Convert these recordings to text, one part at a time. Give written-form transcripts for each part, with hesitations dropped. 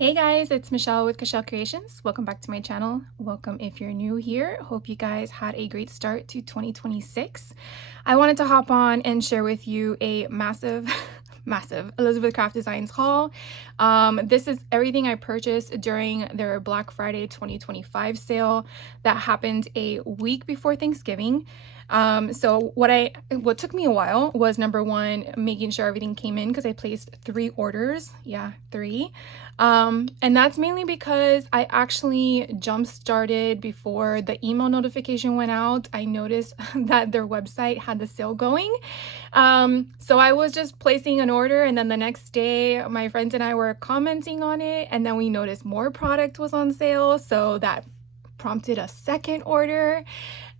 Hey guys, it's Michelle with Cashel Creations. Welcome back to my channel. Welcome if you're new here. Hope you guys had a great start to 2026. I wanted to hop on and share with you a massive massive Elizabeth Craft Designs haul. This is everything I purchased during their Black Friday 2025 sale that happened a week before Thanksgiving. So what took me a while was, number one, making sure everything came in, because I placed 3 orders. Yeah, 3. And that's mainly because I actually jump started before the email notification went out. I noticed that their website had the sale going. So I was just placing an order, and then the next day my friends and I were commenting on it, and then we noticed more product was on sale, so that prompted a second order,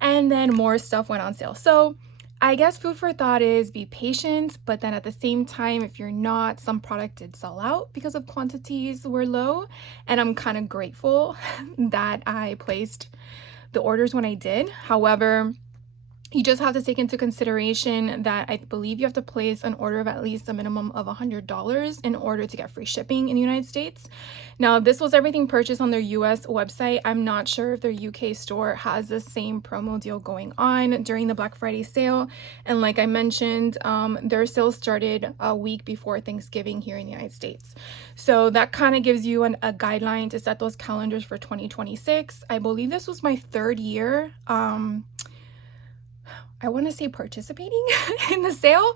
and then more stuff went on sale. So I guess food for thought is be patient, but then at the same time, if you're not, some product did sell out because of quantities were low, and I'm kind of grateful that I placed the orders when I did. However, you just have to take into consideration that I believe you have to place an order of at least a minimum of $100 in order to get free shipping in the United States. Now, this was everything purchased on their US website. I'm not sure if their UK store has the same promo deal going on during the Black Friday sale. And like I mentioned, their sale started a week before Thanksgiving here in the United States. So that kind of gives you a guideline to set those calendars for 2026. I believe this was my third year. I want to say participating in the sale,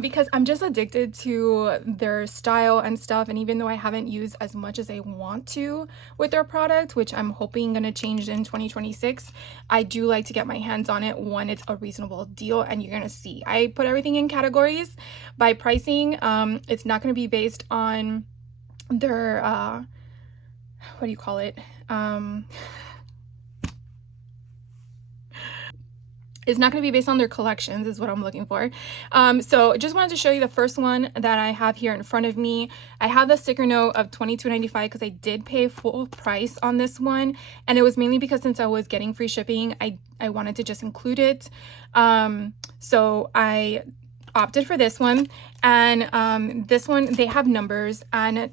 because I'm just addicted to their style and stuff. And even though I haven't used as much as I want to with their product, which I'm hoping going to change in 2026, I do like to get my hands on it when it's a reasonable deal. And you're going to see, I put everything in categories by pricing. It's not going to be based on their, what do you call it? It's not going to be based on their collections, is what I'm looking for. So just wanted to show you the first one that I have here in front of me. I have the sticker note of $22.95 because I did pay full price on this one. And it was mainly because since I was getting free shipping, I wanted to just include it. So I opted for this one. And this one, they have numbers and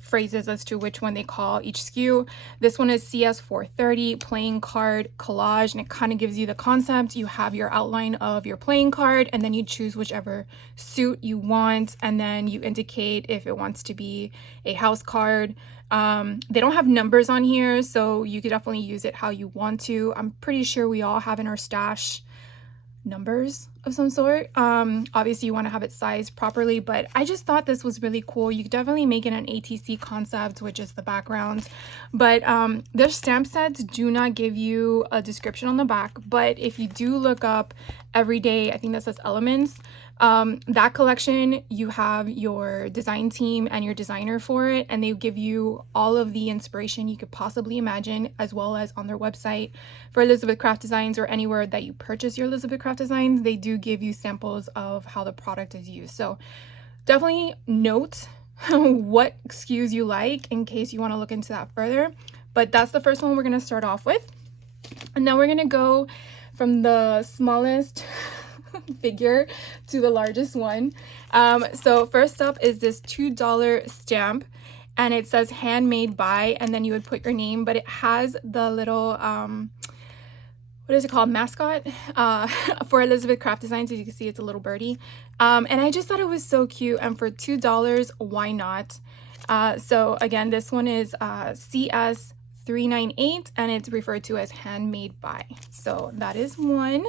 phrases as to which one they call each SKU. This one is CS430 playing card collage, and it kind of gives you the concept. You have your outline of your playing card, and then you choose whichever suit you want, and then you indicate if it wants to be a house card. They don't have numbers on here, so you could definitely use it how you want to. I'm pretty sure we all have in our stash numbers of some sort. Obviously you want to have it sized properly, but I just thought this was really cool. You could definitely make it an ATC concept, which is the background, but their stamp sets do not give you a description on the back. But if you do look up Everyday, I think that says Elements, that collection, you have your design team and your designer for it, and they give you all of the inspiration you could possibly imagine, as well as on their website for Elizabeth Craft Designs, or anywhere that you purchase your Elizabeth Craft Designs, they do give you samples of how the product is used. So definitely note what SKUs you like in case you want to look into that further. But that's the first one we're going to start off with, and then we're going to go from the smallest figure to the largest one. So first up is this $2 stamp, and it says handmade by, and then you would put your name, but it has the little what is it called, mascot for Elizabeth Craft Designs. As you can see, it's a little birdie, and I just thought it was so cute, and for $2, why not? So again, this one is CS398, and it's referred to as handmade by. So that is one.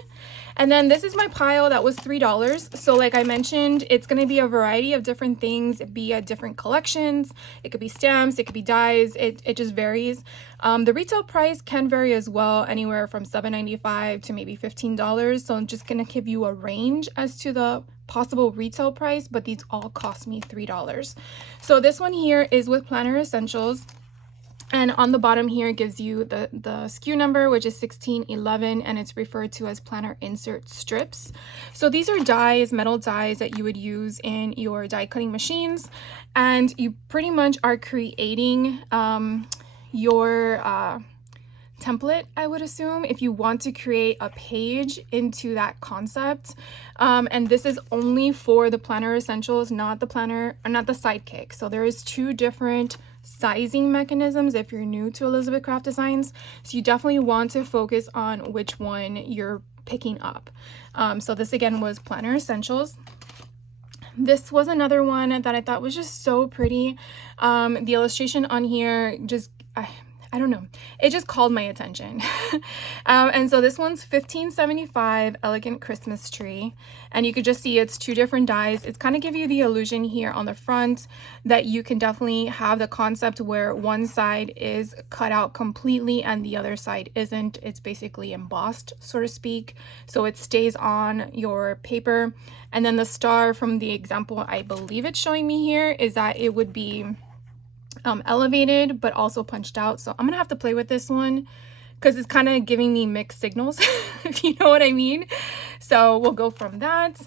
And then this is my pile that was $3. So like I mentioned, it's going to be a variety of different things, be at different collections. It could be stamps, it could be dies, it just varies. The retail price can vary as well, anywhere from $7.95 to maybe $15. So I'm just going to give you a range as to the possible retail price, but these all cost me $3. So this one here is with Planner Essentials. And on the bottom here, it gives you the SKU number, which is 1611, and it's referred to as planner insert strips. So these are dies, metal dies that you would use in your die cutting machines, and you pretty much are creating your template, I would assume, if you want to create a page into that concept. And this is only for the Planner Essentials, not the planner, or not the Sidekick. So there is two different sizing mechanisms if you're new to Elizabeth Craft Designs. So you definitely want to focus on which one you're picking up. So this again was Planner Essentials. This was another one that I thought was just so pretty. The illustration on here just, I don't know, it just called my attention. And so this one's $15.75 Elegant Christmas Tree. And you could just see it's two different dies. It's kind of give you the illusion here on the front that you can definitely have the concept where one side is cut out completely and the other side isn't. It's basically embossed, so to speak. So it stays on your paper. And then the star from the example I believe it's showing me here is that it would be elevated but also punched out. So I'm gonna have to play with this one because it's kind of giving me mixed signals, if you know what I mean. So we'll go from that.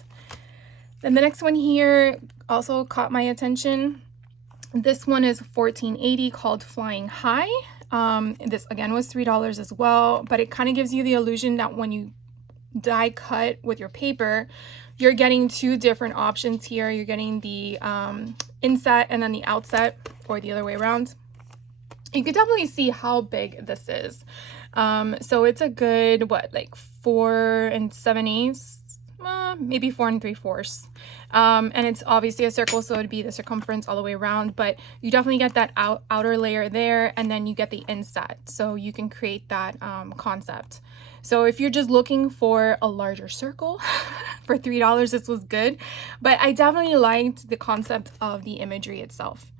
Then the next one here also caught my attention. This one is $14.80 called Flying High. This again was $3 as well, but it kind of gives you the illusion that when you die cut with your paper, you're getting two different options here. You're getting the inset and then the outset, or the other way around. You could definitely see how big this is. So it's a good, what, like 4 7/8, maybe 4 3/4. And it's obviously a circle, so it'd be the circumference all the way around, but you definitely get that outer layer there, and then you get the inset, so you can create that concept. So if you're just looking for a larger circle for $3, this was good, but I definitely liked the concept of the imagery itself.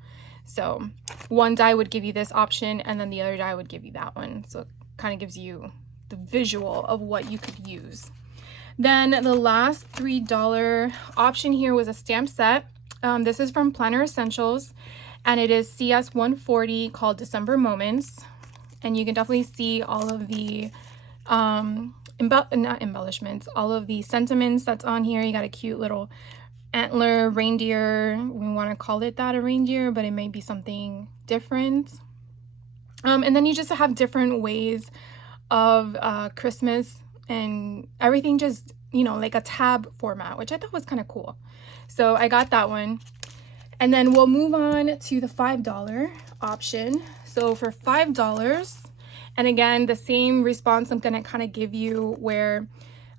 So one die would give you this option, and then the other die would give you that one. So it kind of gives you the visual of what you could use. Then the last $3 option here was a stamp set. This is from Planner Essentials, and it is CS 140 called December Moments. And you can definitely see all of the not embellishments, all of the sentiments that's on here. You got a cute little antler reindeer. We want to call it that, a reindeer, but it may be something different. And then you just have different ways of Christmas and everything, just, you know, like a tab format, which I thought was kind of cool. So I got that one. And then we'll move on to the $5 option. So for $5, and again, the same response I'm gonna kind of give you, where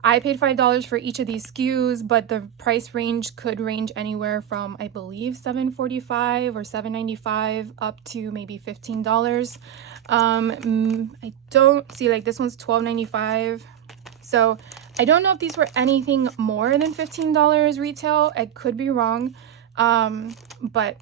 I paid $5 for each of these SKUs, but the price range could range anywhere from, I believe, $7.45 or $7.95 up to maybe $15. I don't see, like, this one's $12.95. So I don't know if these were anything more than $15 retail. I could be wrong, but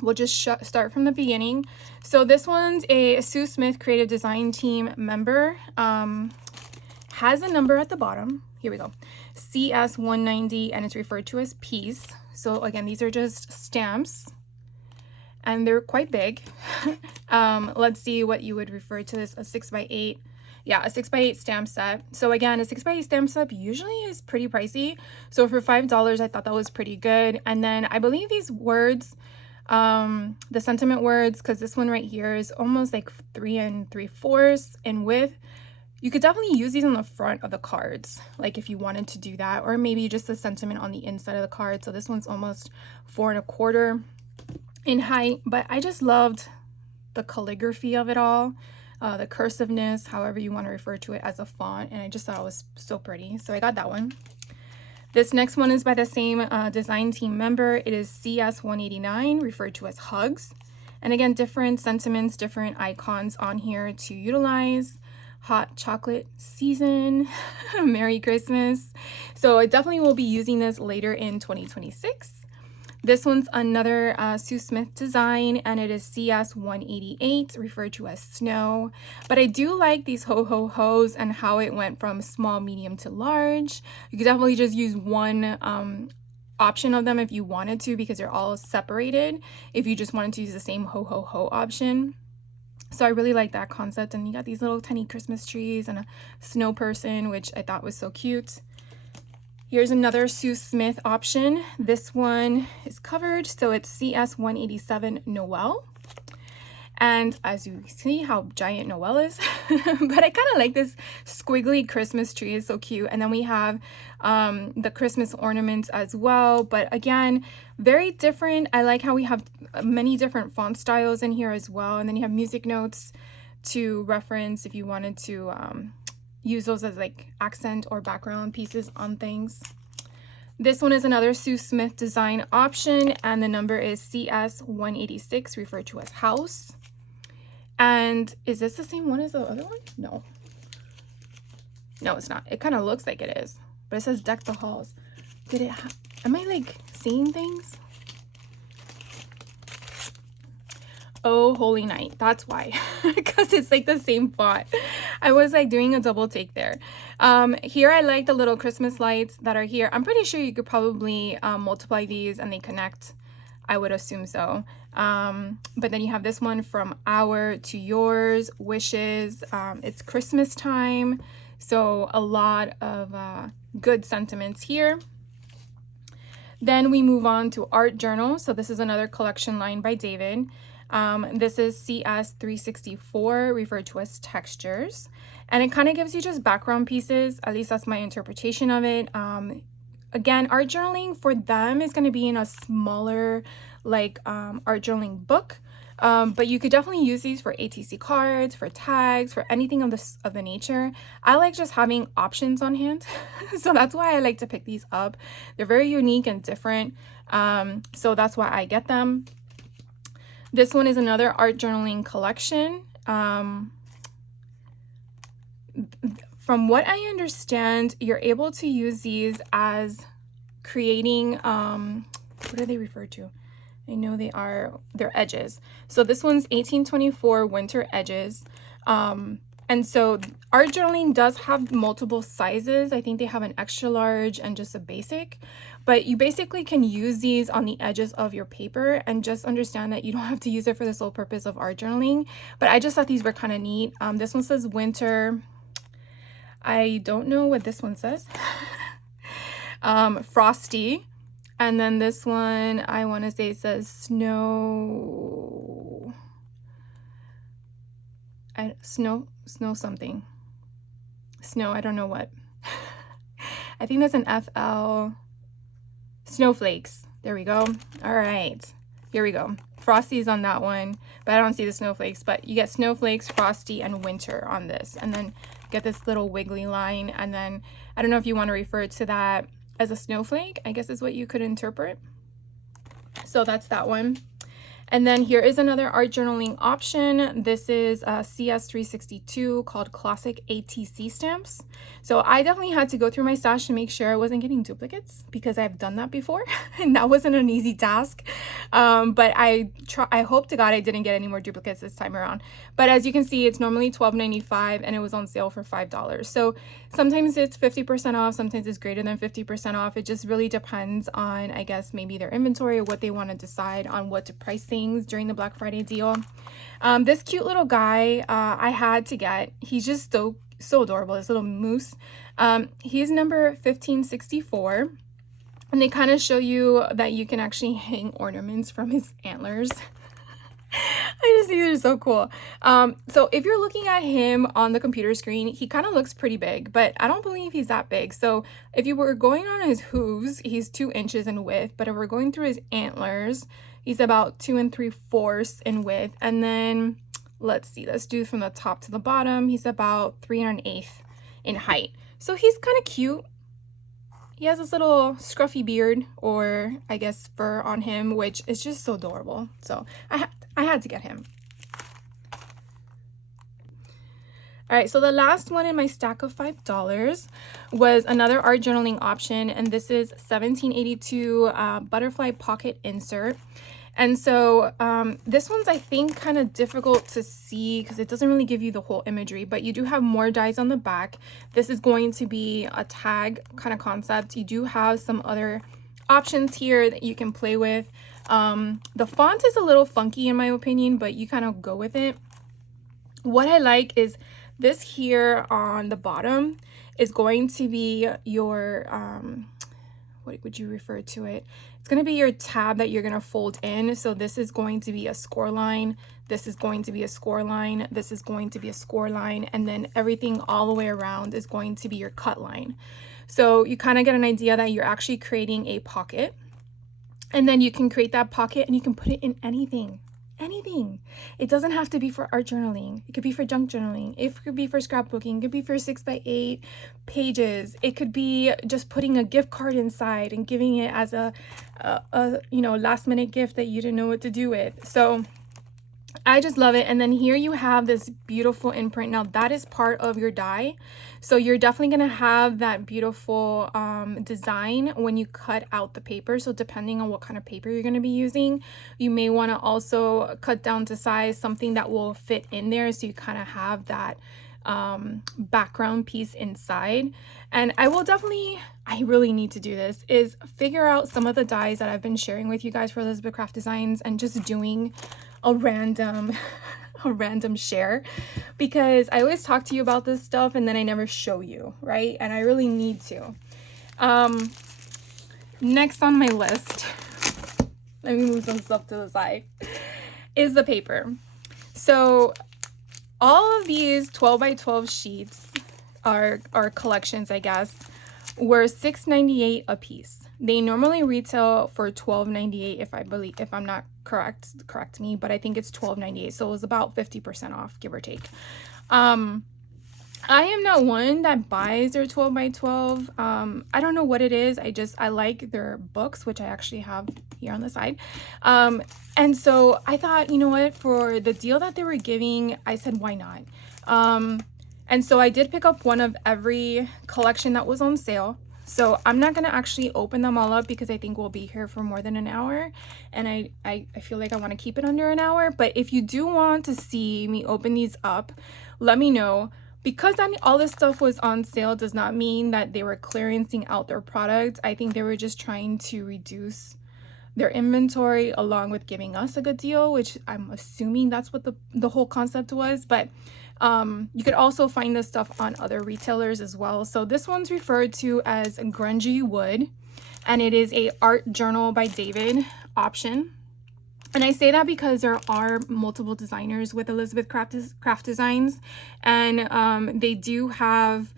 we'll just start from the beginning. So this one's a Sue Smith Creative Design Team member. Has a number at the bottom. Here we go. CS 190, and it's referred to as piece. So again, these are just stamps, and they're quite big. Let's see what you would refer to this, a 6x8. Yeah, a 6x8 stamp set. So again, a 6x8 stamp set usually is pretty pricey. So for $5, I thought that was pretty good. And then I believe these words, the sentiment words, because this one right here is almost like 3 3/4 in width. You could definitely use these on the front of the cards, like if you wanted to do that, or maybe just the sentiment on the inside of the card. So this one's almost 4 1/4 in height, but I just loved the calligraphy of it all, the cursiveness, however you want to refer to it as a font, and I just thought it was so pretty. So I got that one. This next one is by the same design team member. It is CS 189, referred to as Hugs. And again, different sentiments, different icons on here to utilize. Hot chocolate season, Merry Christmas. So I definitely will be using this later in 2026. This one's another Sue Smith design, and it is CS 188, referred to as Snow. But I do like these ho-ho-hos and how it went from small, medium to large. You could definitely just use one option of them if you wanted to, because they're all separated, if you just wanted to use the same ho-ho-ho option. So I really like that concept. And you got these little tiny Christmas trees and a snow person, which I thought was so cute. Here's another Sue Smith option. This one is covered, so it's CS 187 Noel. And as you see how giant Noelle is, but I kind of like this squiggly Christmas tree. It's so cute. And then we have the Christmas ornaments as well. But again, very different. I like how we have many different font styles in here as well. And then you have music notes to reference if you wanted to use those as like accent or background pieces on things. This one is another Sue Smith design option, and the number is CS186, referred to as house. And is this the same one as the other one? No. No, it's not. It kind of looks like it is, but it says deck the halls. Did it am I like seeing things? Oh, Holy Night. That's why. Because it's like the same font. I was like doing a double take there. Here I like the little Christmas lights that are here. I'm pretty sure you could probably multiply these and they connect. I would assume so. But then you have this one, from our to yours, wishes. It's Christmas time. So a lot of good sentiments here. Then we move on to art journal. So this is another collection line by David. This is CS364, referred to as textures, and it kind of gives you just background pieces. At least that's my interpretation of it. Again, art journaling for them is going to be in a smaller like art journaling book, but you could definitely use these for ATC cards, for tags, for anything of the nature. I like just having options on hand. So that's why I like to pick these up. They're very unique and different, so that's why I get them. This one is another art journaling collection. From what I understand, you're able to use these as creating, what are they referred to? I know they're edges. So this one's 1824 winter edges. And so art journaling does have multiple sizes. I think they have an extra large and just a basic, but you basically can use these on the edges of your paper, and just understand that you don't have to use it for the sole purpose of art journaling. But I just thought these were kind of neat. This one says winter. I don't know what this one says. Frosty. And then this one, I want to say it says snow. Snow something. Snow, I don't know what. I think that's an FL. Snowflakes. There we go. All right. Here we go. Frosty's on that one, but I don't see the snowflakes. But you get snowflakes, Frosty, and winter on this. And then get this little wiggly line. And then I don't know if you want to refer to that as a snowflake, I guess is what you could interpret. So that's that one. And then here is another art journaling option. This is CS362, called Classic ATC Stamps. So I definitely had to go through my stash to make sure I wasn't getting duplicates, because I've done that before and that wasn't an easy task. But I hope to God I didn't get any more duplicates this time around. But as you can see, it's normally $12.95 and it was on sale for $5. So sometimes it's 50% off, sometimes it's greater than 50% off. It just really depends on, I guess, maybe their inventory or what they want to decide on what to price things during the Black Friday deal. This cute little guy I had to get. He's just so adorable, this little moose. He's number 1564, and they kind of show you that you can actually hang ornaments from his antlers. I just think they're so cool. So if you're looking at him on the computer screen, he kind of looks pretty big, but I don't believe he's that big. So if you were going on his hooves, he's 2 inches in width, but if we're going through his antlers, he's about 2 3/4 in width. And then let's see, let's do from the top to the bottom. He's about 3 1/8 in height. So he's kind of cute. He has this little scruffy beard, or I guess fur on him, which is just so adorable. So I had to get him. All right, so the last one in my stack of $5 was another art journaling option, and this is 1782 butterfly pocket insert. And so this one's, I think, kind of difficult to see because it doesn't really give you the whole imagery, but you do have more dies on the back. This is going to be a tag kind of concept. You do have some other options here that you can play with. The font is a little funky in my opinion, but you kind of go with it. What I like is this here on the bottom is going to be your, what would you refer to it? It's going to be your tab that you're going to fold in. So this is going to be a score line. This is going to be a score line. This is going to be a score line. And then everything all the way around is going to be your cut line. So you kind of get an idea that you're actually creating a pocket. And then you can create that pocket and you can put it in anything. Anything. It doesn't have to be for art journaling. It could be for junk journaling. It could be for scrapbooking. It could be for 6x8 pages. It could be just putting a gift card inside and giving it as a you know, last minute gift that you didn't know what to do with. So I just love it. And then here you have this beautiful imprint. Now that is part of your die. So you're definitely going to have that beautiful design when you cut out the paper. So depending on what kind of paper you're going to be using, you may want to also cut down to size something that will fit in there. So you kind of have that background piece inside. And I will definitely, I really need to do this, is figure out some of the dies that I've been sharing with you guys for Elizabeth Craft Designs and just doing a random share, because I always talk to you about this stuff and then I never show you, right? And I really need to. Next on my list, let me move some stuff to the side, is the paper. So all of these 12 by 12 sheets are collections, I guess, were $6.98 a piece. They normally retail for $12.98 if I'm not correct me, but I think it's $12.98, so it was about 50% off, give or take. I am not one that buys their 12 by 12. I don't know what it is. I like their books, which I actually have here on the side. And so I thought, you know what, for the deal that they were giving, I said, why not? And so I did pick up one of every collection that was on sale. So I'm not going to actually open them all up because I think we'll be here for more than an hour. And I feel like I want to keep it under an hour. But if you do want to see me open these up, let me know. Because all this stuff was on sale does not mean that they were clearancing out their product. I think they were just trying to reduce their inventory along with giving us a good deal, which I'm assuming that's what the whole concept was. But you could also find this stuff on other retailers as well. So this one's referred to as Grungy Wood, and it is a art journal by David option. And I say that because there are multiple designers with Elizabeth Craft Designs, and they do have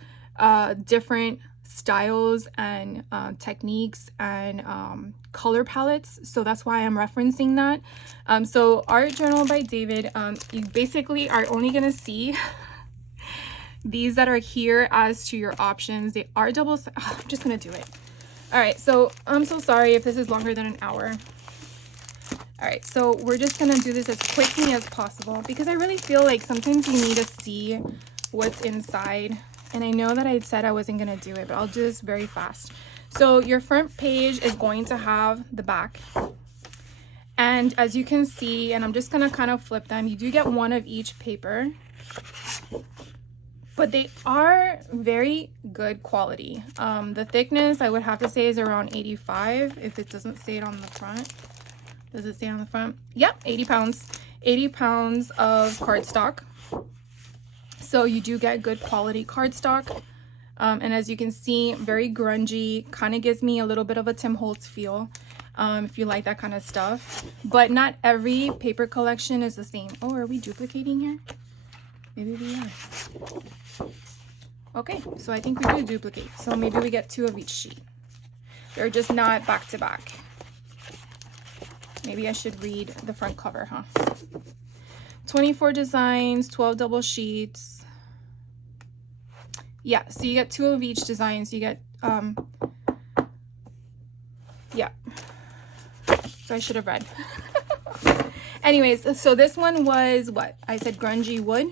different styles and techniques and color palettes, so that's why I'm referencing that. So art journal by David, you basically are only gonna see these that are here as to your options. They are double I'm just gonna do it. All right, so I'm so sorry if this is longer than an hour. All right, so we're just gonna do this as quickly as possible because I really feel like sometimes you need to see what's inside. And I know that I said I wasn't gonna do it, but I'll do this very fast. So your front page is going to have the back. And as you can see, and I'm just gonna kind of flip them, you do get one of each paper, but they are very good quality. The thickness, I would have to say, is around 85 if it doesn't say it on the front. Does it say on the front? Yep, 80 pounds. 80 pounds of cardstock. So you do get good quality cardstock. And as you can see, very grungy, kind of gives me a little bit of a Tim Holtz feel, if you like that kind of stuff. But not every paper collection is the same. Oh, are we duplicating here? Maybe we are. Okay, so I think we do duplicate. So maybe we get 2 of each sheet. They're just not back to back. Maybe I should read the front cover, huh? 24 designs, 12 double sheets. Yeah, so you get 2 of each design. So you get, yeah. So I should have read. Anyways, so this one was what? I said Grungy Wood.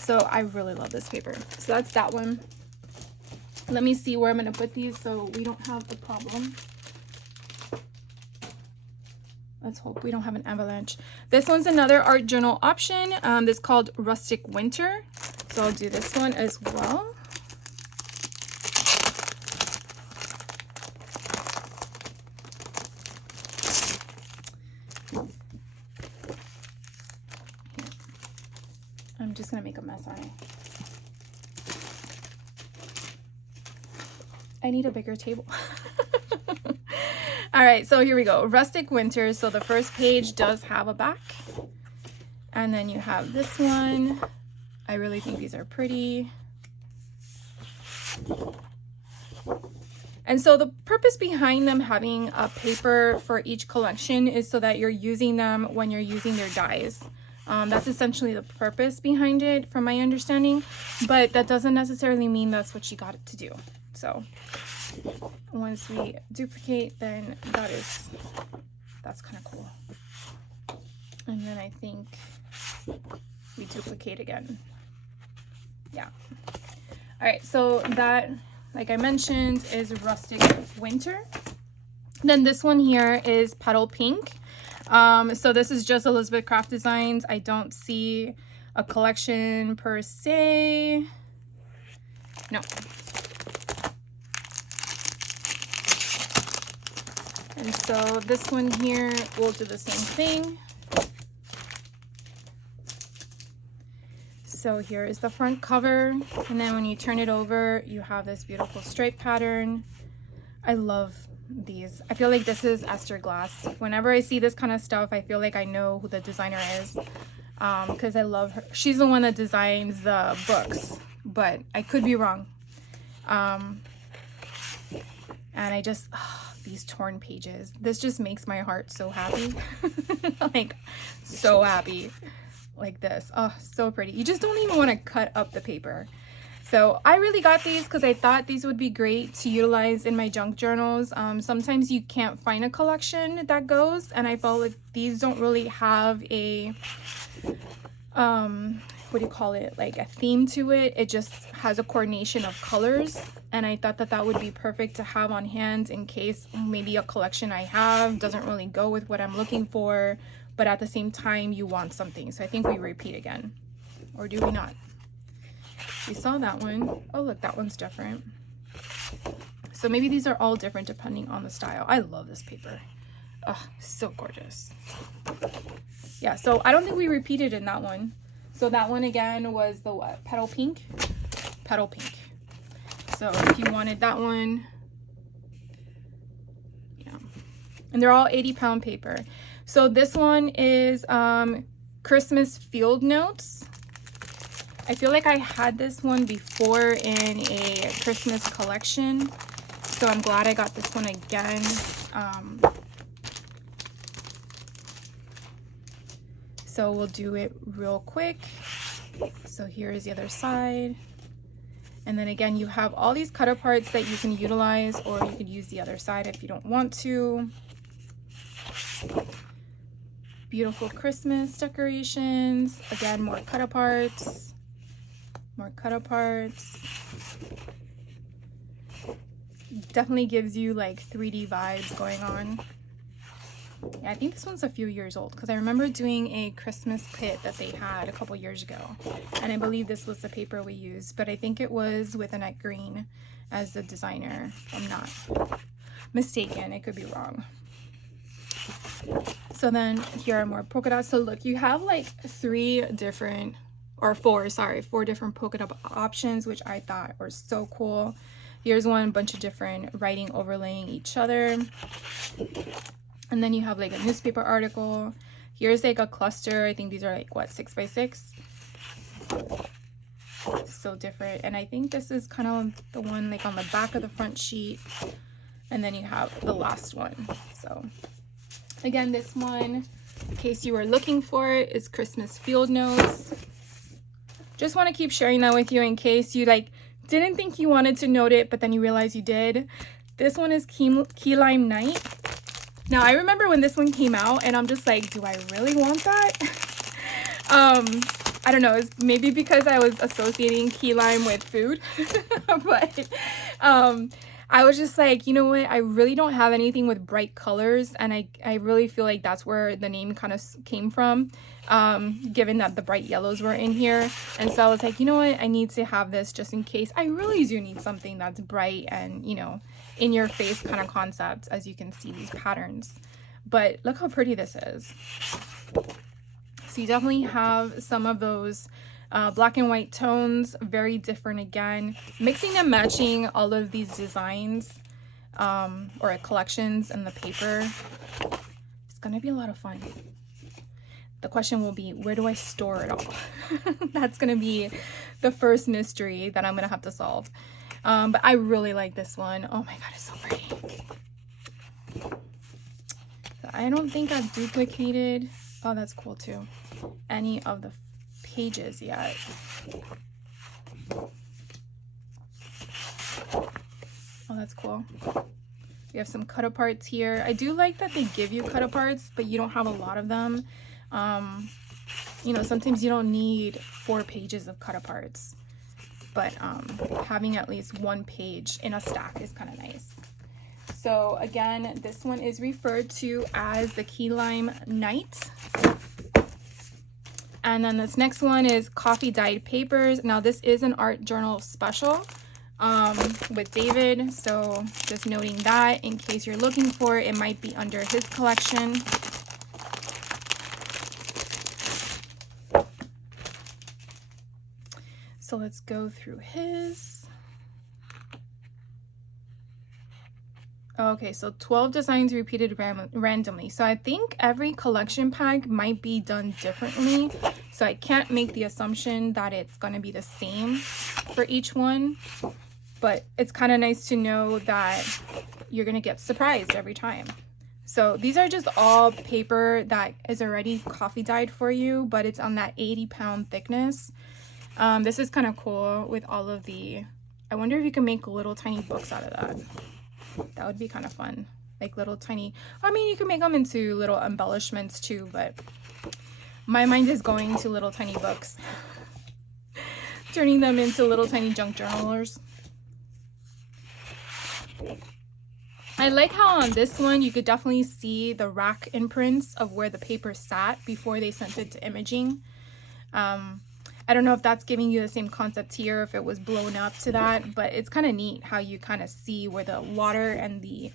So I really love this paper. So that's that one. Let me see where I'm going to put these so we don't have a problem. Let's hope we don't have an avalanche. This one's another art journal option. This is called Rustic Winter. So I'll do this one as well. I'm just gonna make a mess on it. I need a bigger table. All right, so here we go. Rustic Winter. So the first page does have a back. And then you have this one. I really think these are pretty. And so the purpose behind them having a paper for each collection is so that you're using them when you're using their dies. That's essentially the purpose behind it, from my understanding, but that doesn't necessarily mean that's what you got it to do. So once we duplicate, then that's kind of cool. And then I think we duplicate again. Yeah. All right, so that, like I mentioned, is Rustic Winter. Then this one here is Petal Pink. So this is just Elizabeth Craft Designs. I don't see a collection per se. No. And so this one here will do the same thing. So here is the front cover, and then when you turn it over, you have this beautiful stripe pattern. I love these. I feel like this is Esther Glass. Whenever I see this kind of stuff, I feel like I know who the designer is, because I love her. She's the one that designs the books, but I could be wrong. And I just, these torn pages. This just makes my heart so happy. Like, so happy. Like this. Oh, so pretty. You just don't even want to cut up the paper. So I really got these because I thought these would be great to utilize in my junk journals. Sometimes you can't find a collection that goes, and I felt like these don't really have a what do you call it, like a theme to it. It just has a coordination of colors, and I thought that that would be perfect to have on hand in case maybe a collection I have doesn't really go with what I'm looking for, but at the same time you want something. So I think we repeat again, or do we not? We saw that one. Oh look, that one's different. So maybe these are all different depending on the style. I love this paper. Oh, so gorgeous. Yeah, so I don't think we repeated in that one. So that one again was the what? Petal Pink? Petal Pink. So if you wanted that one, yeah. And they're all 80-pound paper. So this one is Christmas Field Notes. I feel like I had this one before in a Christmas collection, so I'm glad I got this one again. So we'll do it real quick. So here is the other side. And then again, you have all these cut aparts that you can utilize, or you could use the other side if you don't want to. Beautiful Christmas decorations. Again, more cut aparts. More cut aparts. Definitely gives you like 3D vibes going on. Yeah, I think this one's a few years old because I remember doing a Christmas kit that they had a couple years ago, and I believe this was the paper we used, but I think it was with Annette Green as the designer. I'm not mistaken, I could be wrong. So then here are more polka dots. So look, you have like four different polka dot options, which I thought were so cool. Here's one bunch of different writing overlaying each other. And then you have like a newspaper article. Here's like a cluster. I think these are like what, 6x6. So different. And I think this is kind of the one like on the back of the front sheet. And then you have the last one. So again, this one, in case you were looking for it, is Christmas Field Notes. Just want to keep sharing that with you in case you like didn't think you wanted to note it, but then you realize you did. This one is Key Lime Night. Now I remember when this one came out, and I'm just like, do I really want that? I don't know, it's maybe because I was associating key lime with food, but I was just like, you know what, I really don't have anything with bright colors, and I really feel like that's where the name kind of came from, given that the bright yellows were in here. And so I was like, you know what, I need to have this just in case I really do need something that's bright and, you know, in your face kind of concept, as you can see these patterns. But look how pretty this is. So you definitely have some of those black and white tones, very different again, mixing and matching all of these designs. or collections and the paper. It's gonna be a lot of fun. The question will be, where do I store it all? That's gonna be the first mystery that I'm gonna have to solve. But I really like this one. Oh my god, it's so pretty. I don't think I've duplicated, oh that's cool too, any of the pages yet. Oh, that's cool. We have some cut aparts here. I do like that they give you cut aparts, but you don't have a lot of them. You know, sometimes you don't need 4 pages of cut aparts, but having at least 1 page in a stack is kind of nice. So again, this one is referred to as the Key Lime Night. And then this next one is Coffee Dyed Papers. Now this is an art journal special with David. So just noting that in case you're looking for it, it might be under his collection. So let's go through his. Okay, so 12 designs repeated randomly. So I think every collection pack might be done differently. So I can't make the assumption that it's going to be the same for each one. But it's kind of nice to know that you're going to get surprised every time. So these are just all paper that is already coffee dyed for you, but it's on that 80-pound thickness. This is kind of cool with all of the, I wonder if you can make little tiny books out of that. That would be kind of fun. Like little tiny, I mean, you can make them into little embellishments too, but my mind is going to little tiny books. Turning them into little tiny junk journalers. I like how on this one, you could definitely see the rack imprints of where the paper sat before they sent it to imaging. I don't know if that's giving you the same concept here, if it was blown up to that, but it's kind of neat how you kind of see where the water and the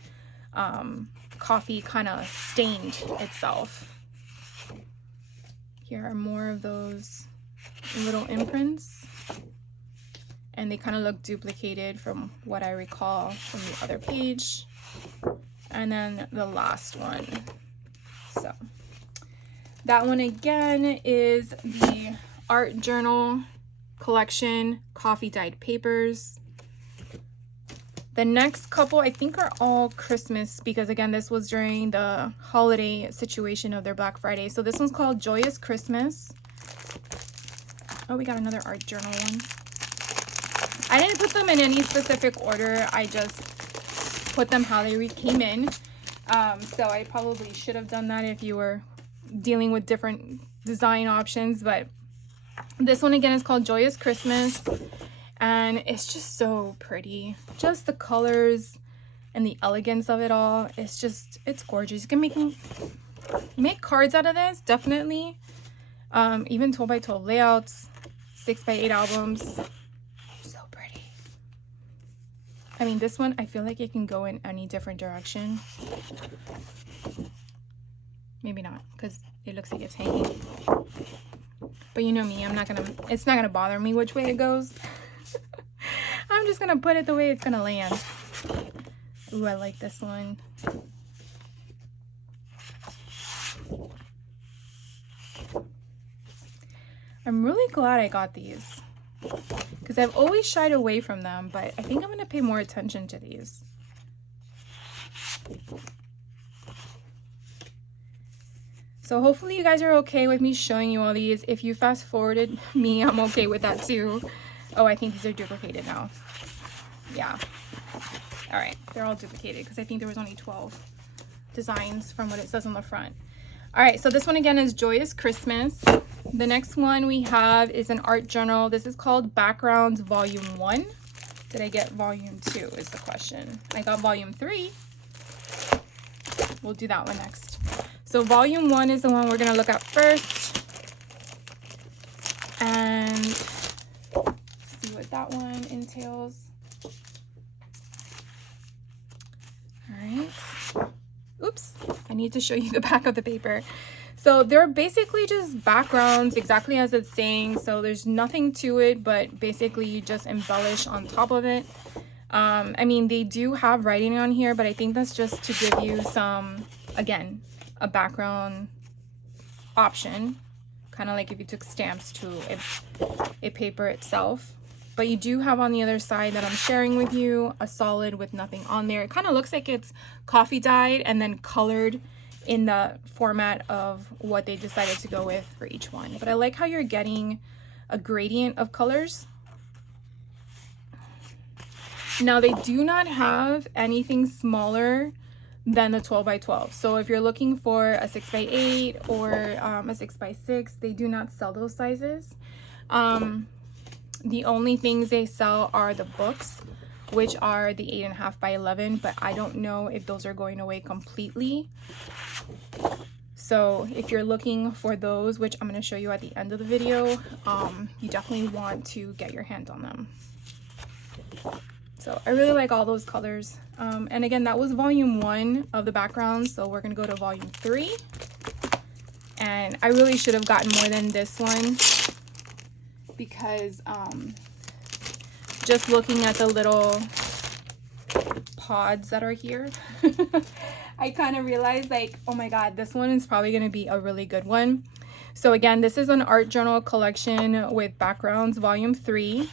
coffee kind of stained itself. Here are more of those little imprints, and they kind of look duplicated from what I recall from the other page. And then the last one. So that one again is the art journal collection Coffee Dyed Papers. The next couple I think are all Christmas, because again this was during the holiday situation of their Black Friday. So this one's called Joyous Christmas. Oh, we got another art journal one. I didn't put them in any specific order, I just put them how they came in. So I probably should have done that if you were dealing with different design options, but this one again is called Joyous Christmas, and it's just so pretty. Just the colors and the elegance of it all. It's gorgeous. You can make cards out of this, definitely. Even 12x12 layouts, 6x8 albums. So pretty. I mean, this one, I feel like it can go in any different direction. Maybe not, because it looks like it's hanging. But you know me, it's not gonna bother me which way it goes. I'm just gonna put it the way it's gonna land. Ooh, I like this one. I'm really glad I got these, because I've always shied away from them, but I think I'm gonna pay more attention to these. So hopefully you guys are okay with me showing you all these. If you fast forwarded me, I'm okay with that too. Oh, I think these are duplicated now. Yeah. All right, they're all duplicated because I think there was only 12 designs from what it says on the front. All right, so this one again is Joyous Christmas. The next one we have is an art journal. This is called Backgrounds Volume 1. Did I get Volume 2 is the question. I got Volume 3. We'll do that one next. So Volume 1 is the one we're going to look at first. And see what that one entails. All right. Oops, I need to show you the back of the paper. So they're basically just backgrounds, exactly as it's saying. So there's nothing to it, but basically you just embellish on top of it. I mean, they do have writing on here, but I think that's just to give you some, again, a background option, kind of like if you took stamps to a paper itself. But you do have on the other side that I'm sharing with you a solid with nothing on there. It kind of looks like it's coffee dyed and then colored in the format of what they decided to go with for each one. But I like how you're getting a gradient of colors. Now they do not have anything smaller than the 12 by 12. So if you're looking for a 6 by 8 or a 6 by 6, they do not sell those sizes. The only things they sell are the books, which are the 8.5 by 11, but I don't know if those are going away completely. So if you're looking for those, which I'm going to show you at the end of the video, you definitely want to get your hands on them. So I really like all those colors. And again, that was volume 1 of the background. So we're going to go to volume 3. And I really should have gotten more than this one, because just looking at the little pods that are here, I kind of realized like, oh my God, this one is probably going to be a really good one. So again, this is an art journal collection with backgrounds, volume 3.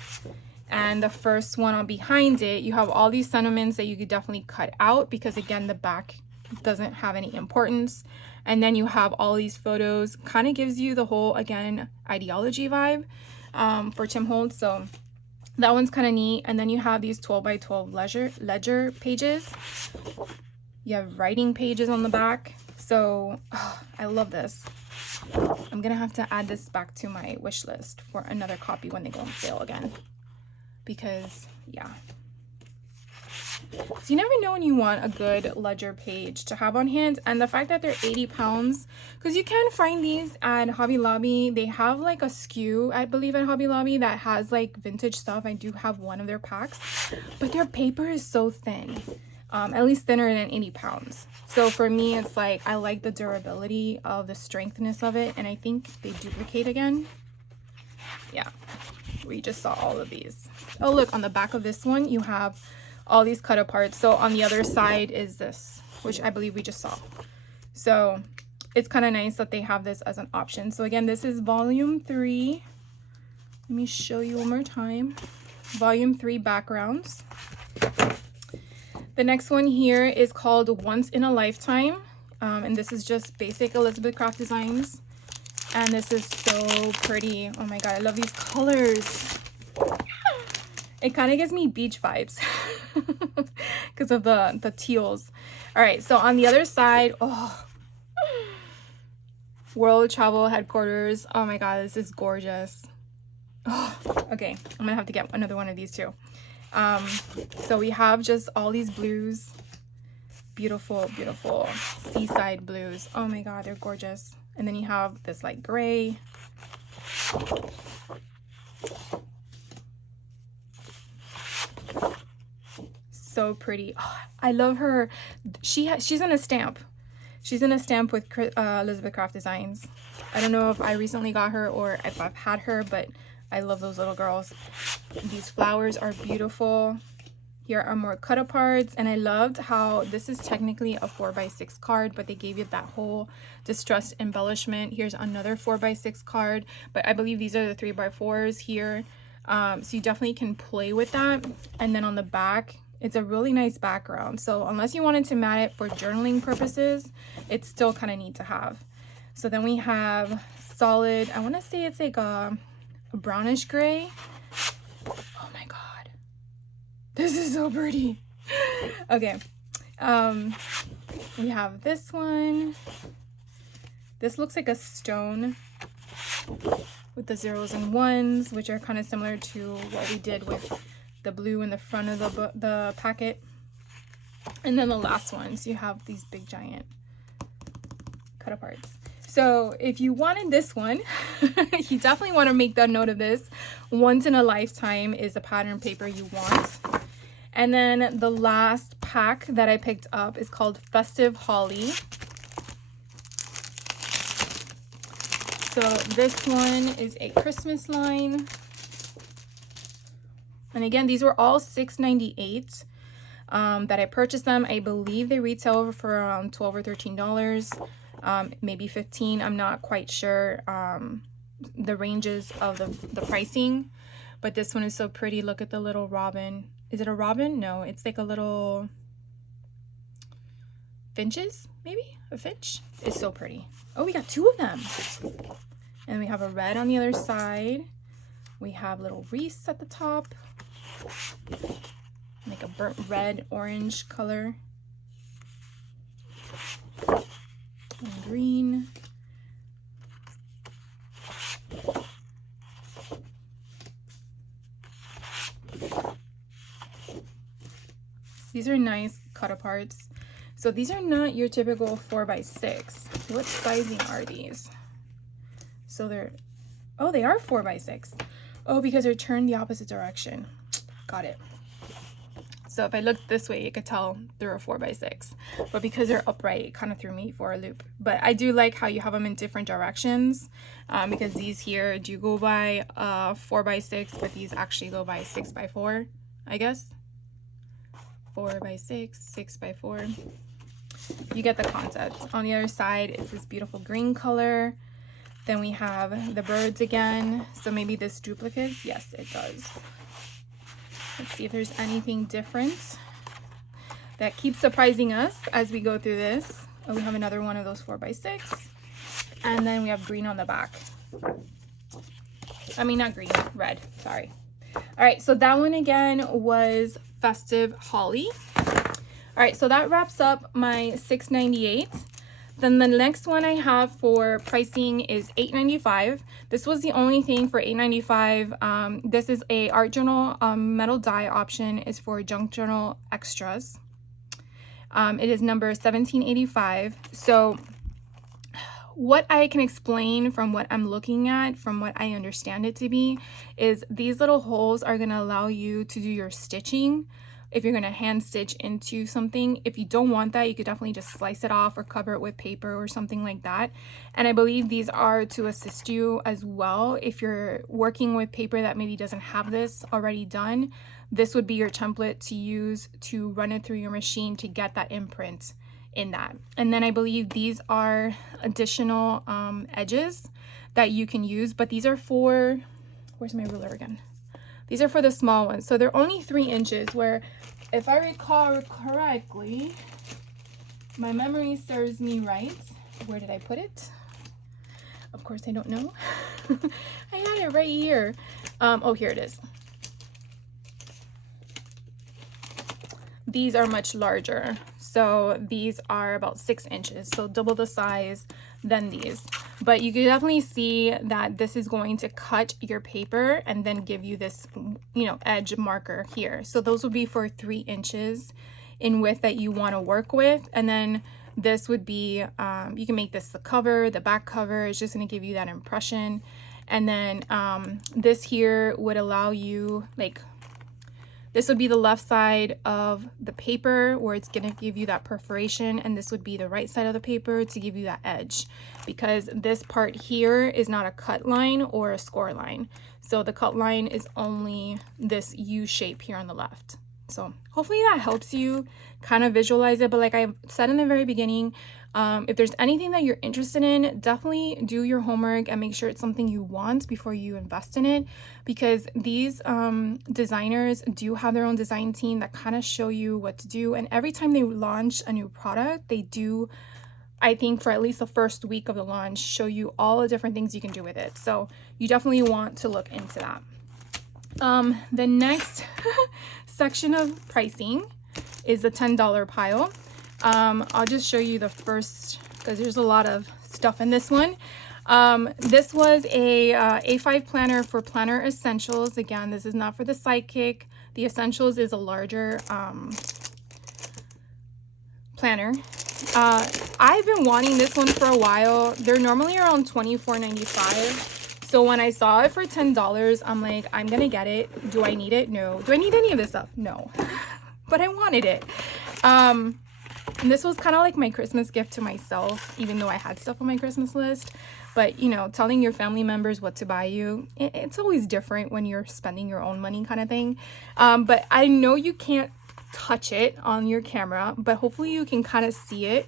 And the first one on behind it, you have all these sentiments that you could definitely cut out, because again, the back doesn't have any importance. And then you have all these photos, kind of gives you the whole, again, ideology vibe for Tim Holtz. So that one's kind of neat. And then you have these 12 by 12 ledger pages. You have writing pages on the back. So I love this. I'm gonna have to add this back to my wish list for another copy when they go on sale again, because yeah. So you never know when you want a good ledger page to have on hand. And the fact that they're 80 pounds, because you can find these at Hobby Lobby. They have like a SKU, I believe, at Hobby Lobby that has like vintage stuff. I do have one of their packs, but their paper is so thin, at least thinner than 80 pounds. So for me, it's like, I like the durability of the strengthness of it. And I think they duplicate again. Yeah, we just saw all of these. Oh, look, on the back of this one, you have all these cut apart. So on the other side is this, which I believe we just saw. So it's kind of nice that they have this as an option. So again, this is volume 3. Let me show you one more time. Volume 3 backgrounds. The next one here is called Once in a Lifetime. And this is just basic Elizabeth Craft designs. And this is so pretty. Oh my God, I love these colors. It kind of gives me beach vibes because of the teals. All right, so on the other side, oh, World Travel Headquarters. Oh my God, this is gorgeous. Oh, okay, I'm gonna have to get another one of these too. So we have just all these blues, beautiful, beautiful seaside blues. Oh my God, they're gorgeous. And then you have this like gray. So pretty. Oh, I love her. She's in a stamp. She's in a stamp with Elizabeth Craft Designs. I don't know if I recently got her or if I've had her, but I love those little girls. These flowers are beautiful. Here are more cut aparts, and I loved how this is technically a 4x6 card, but they gave you that whole distressed embellishment. Here's another 4x6 card, but I believe these are the 3x4s here. So you definitely can play with that. And then on the back, it's a really nice background. So unless you wanted to mat it for journaling purposes, it's still kind of neat to have. So then we have solid, I want to say it's like a brownish gray. Oh my God. This is so pretty. Okay. We have this one. This looks like a stone with the 0s and 1s, which are kind of similar to what we did with the blue in the front of the packet. And then the last ones, you have these big giant cut aparts. So if you wanted this one, you definitely want to make that note of this. Once in a lifetime is the pattern paper you want. And then the last pack that I picked up is called Festive Holly. So this one is a Christmas line. And again, these were all $6.98 that I purchased them. I believe they retail for around $12 or $13, maybe $15. I'm not quite sure the ranges of the pricing, but this one is so pretty. Look at the little robin. Is it a robin? No, it's like a little finches, maybe a finch. It's so pretty. Oh, we got two of them. And we have a red on the other side. We have little wreaths at the top, like a burnt red orange color, and green. These are nice cut aparts. So these are not your typical 4x6. What sizing are these? So they're, oh, they are 4x6. Oh, because they're turned the opposite direction. Got it. So if I looked this way, you could tell they're a 4x6. But because they're upright, it kind of threw me for a loop. But I do like how you have them in different directions, because these here do go by 4x6, but these actually go by 6x4, I guess. 4x6, 6x4. You get the concept. On the other side, it's this beautiful green color. Then we have the birds again. So maybe this duplicates. Yes, it does. Let's see if there's anything different that keeps surprising us as we go through this. Oh, we have another one of those 4x6. And then we have green on the back. I mean, not green, red, sorry. All right, so that one again was Festive Holly. All right, so that wraps up my $6.98. Then the next one I have for pricing is $8.95. This was the only thing for $8.95. This is a art journal metal die option. Is for junk journal extras. It is number 1785. So what I can explain from what I'm looking at, from what I understand it to be, is these little holes are going to allow you to do your stitching if you're going to hand stitch into something. If you don't want that, you could definitely just slice it off or cover it with paper or something like that. And I believe these are to assist you as well. If you're working with paper that maybe doesn't have this already done, this would be your template to use to run it through your machine to get that imprint in that. And then I believe these are additional edges that you can use, but these are for, where's my ruler again? These are for the small ones. So they're only 3 inches, where if I recall correctly, my memory serves me right. Where did I put it? Of course, I don't know. I had it right here. Oh, here it is. These are much larger. So these are about 6 inches, so double the size than these. But you can definitely see that this is going to cut your paper and then give you this, edge marker here. So those would be for 3 inches in width that you want to work with. And then this would be, you can make this the cover, the back cover. It's just going to give you that impression. And then this here would allow you, this would be the left side of the paper where it's going to give you that perforation, and this would be the right side of the paper to give you that edge, because this part here is not a cut line or a score line. So the cut line is only this U shape here on the left. So hopefully that helps you kind of visualize it. But like I said in the very beginning, if there's anything that you're interested in, definitely do your homework and make sure it's something you want before you invest in it, because these designers do have their own design team that kind of show you what to do. And every time they launch a new product, they do, I think for at least the first week of the launch, show you all the different things you can do with it. So you definitely want to look into that. The next section of pricing is the $10 pile. I'll just show you the first, because there's a lot of stuff in this one. This was a A5 planner for Planner Essentials. Again, this is not for the Sidekick. The Essentials is a larger planner. I've been wanting this one for a while. They're normally around $24.95. So when I saw it for $10, I'm like, I'm gonna get it. Do I need it? No. Do I need any of this stuff? No. But I wanted it. And this was kind of like my Christmas gift to myself, even though I had stuff on my Christmas list. But, you know, telling your family members what to buy you, it's always different when you're spending your own money kind of thing. But I know you can't touch it on your camera, but hopefully you can kind of see it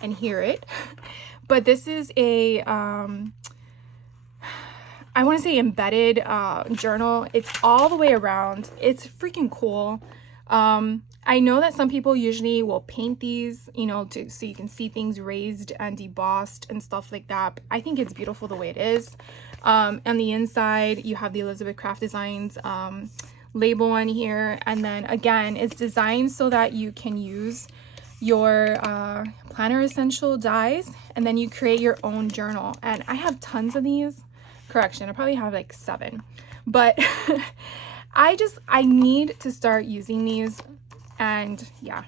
and hear it. But this is a I want to say embedded journal. It's all the way around. It's freaking cool. I know that some people usually will paint these, you know, so you can see things raised and debossed and stuff like that. But I think it's beautiful the way it is. On the inside, you have the Elizabeth Craft Designs label on here. And then again, it's designed so that you can use your planner essential dies, and then you create your own journal. And I have tons of these. Correction, I probably have like 7. But I need to start using these. And yeah,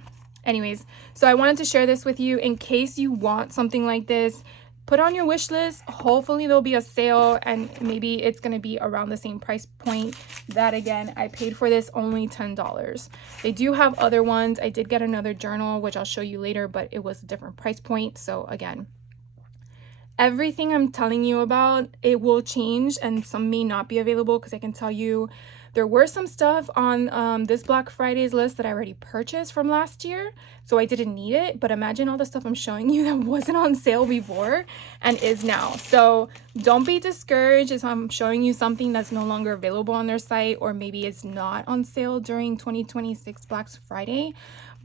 anyways, so I wanted to share this with you in case you want something like this. Put on your wish list. Hopefully there'll be a sale, and maybe it's going to be around the same price point. That again, I paid for this only $10. They do have other ones. I did get another journal, which I'll show you later, but it was a different price point. So again, everything I'm telling you about, it will change, and some may not be available, because I can tell you there were some stuff on this Black Friday's list that I already purchased from last year, so I didn't need it. But imagine all the stuff I'm showing you that wasn't on sale before and is now. So don't be discouraged if I'm showing you something that's no longer available on their site, or maybe it's not on sale during 2026 Black Friday.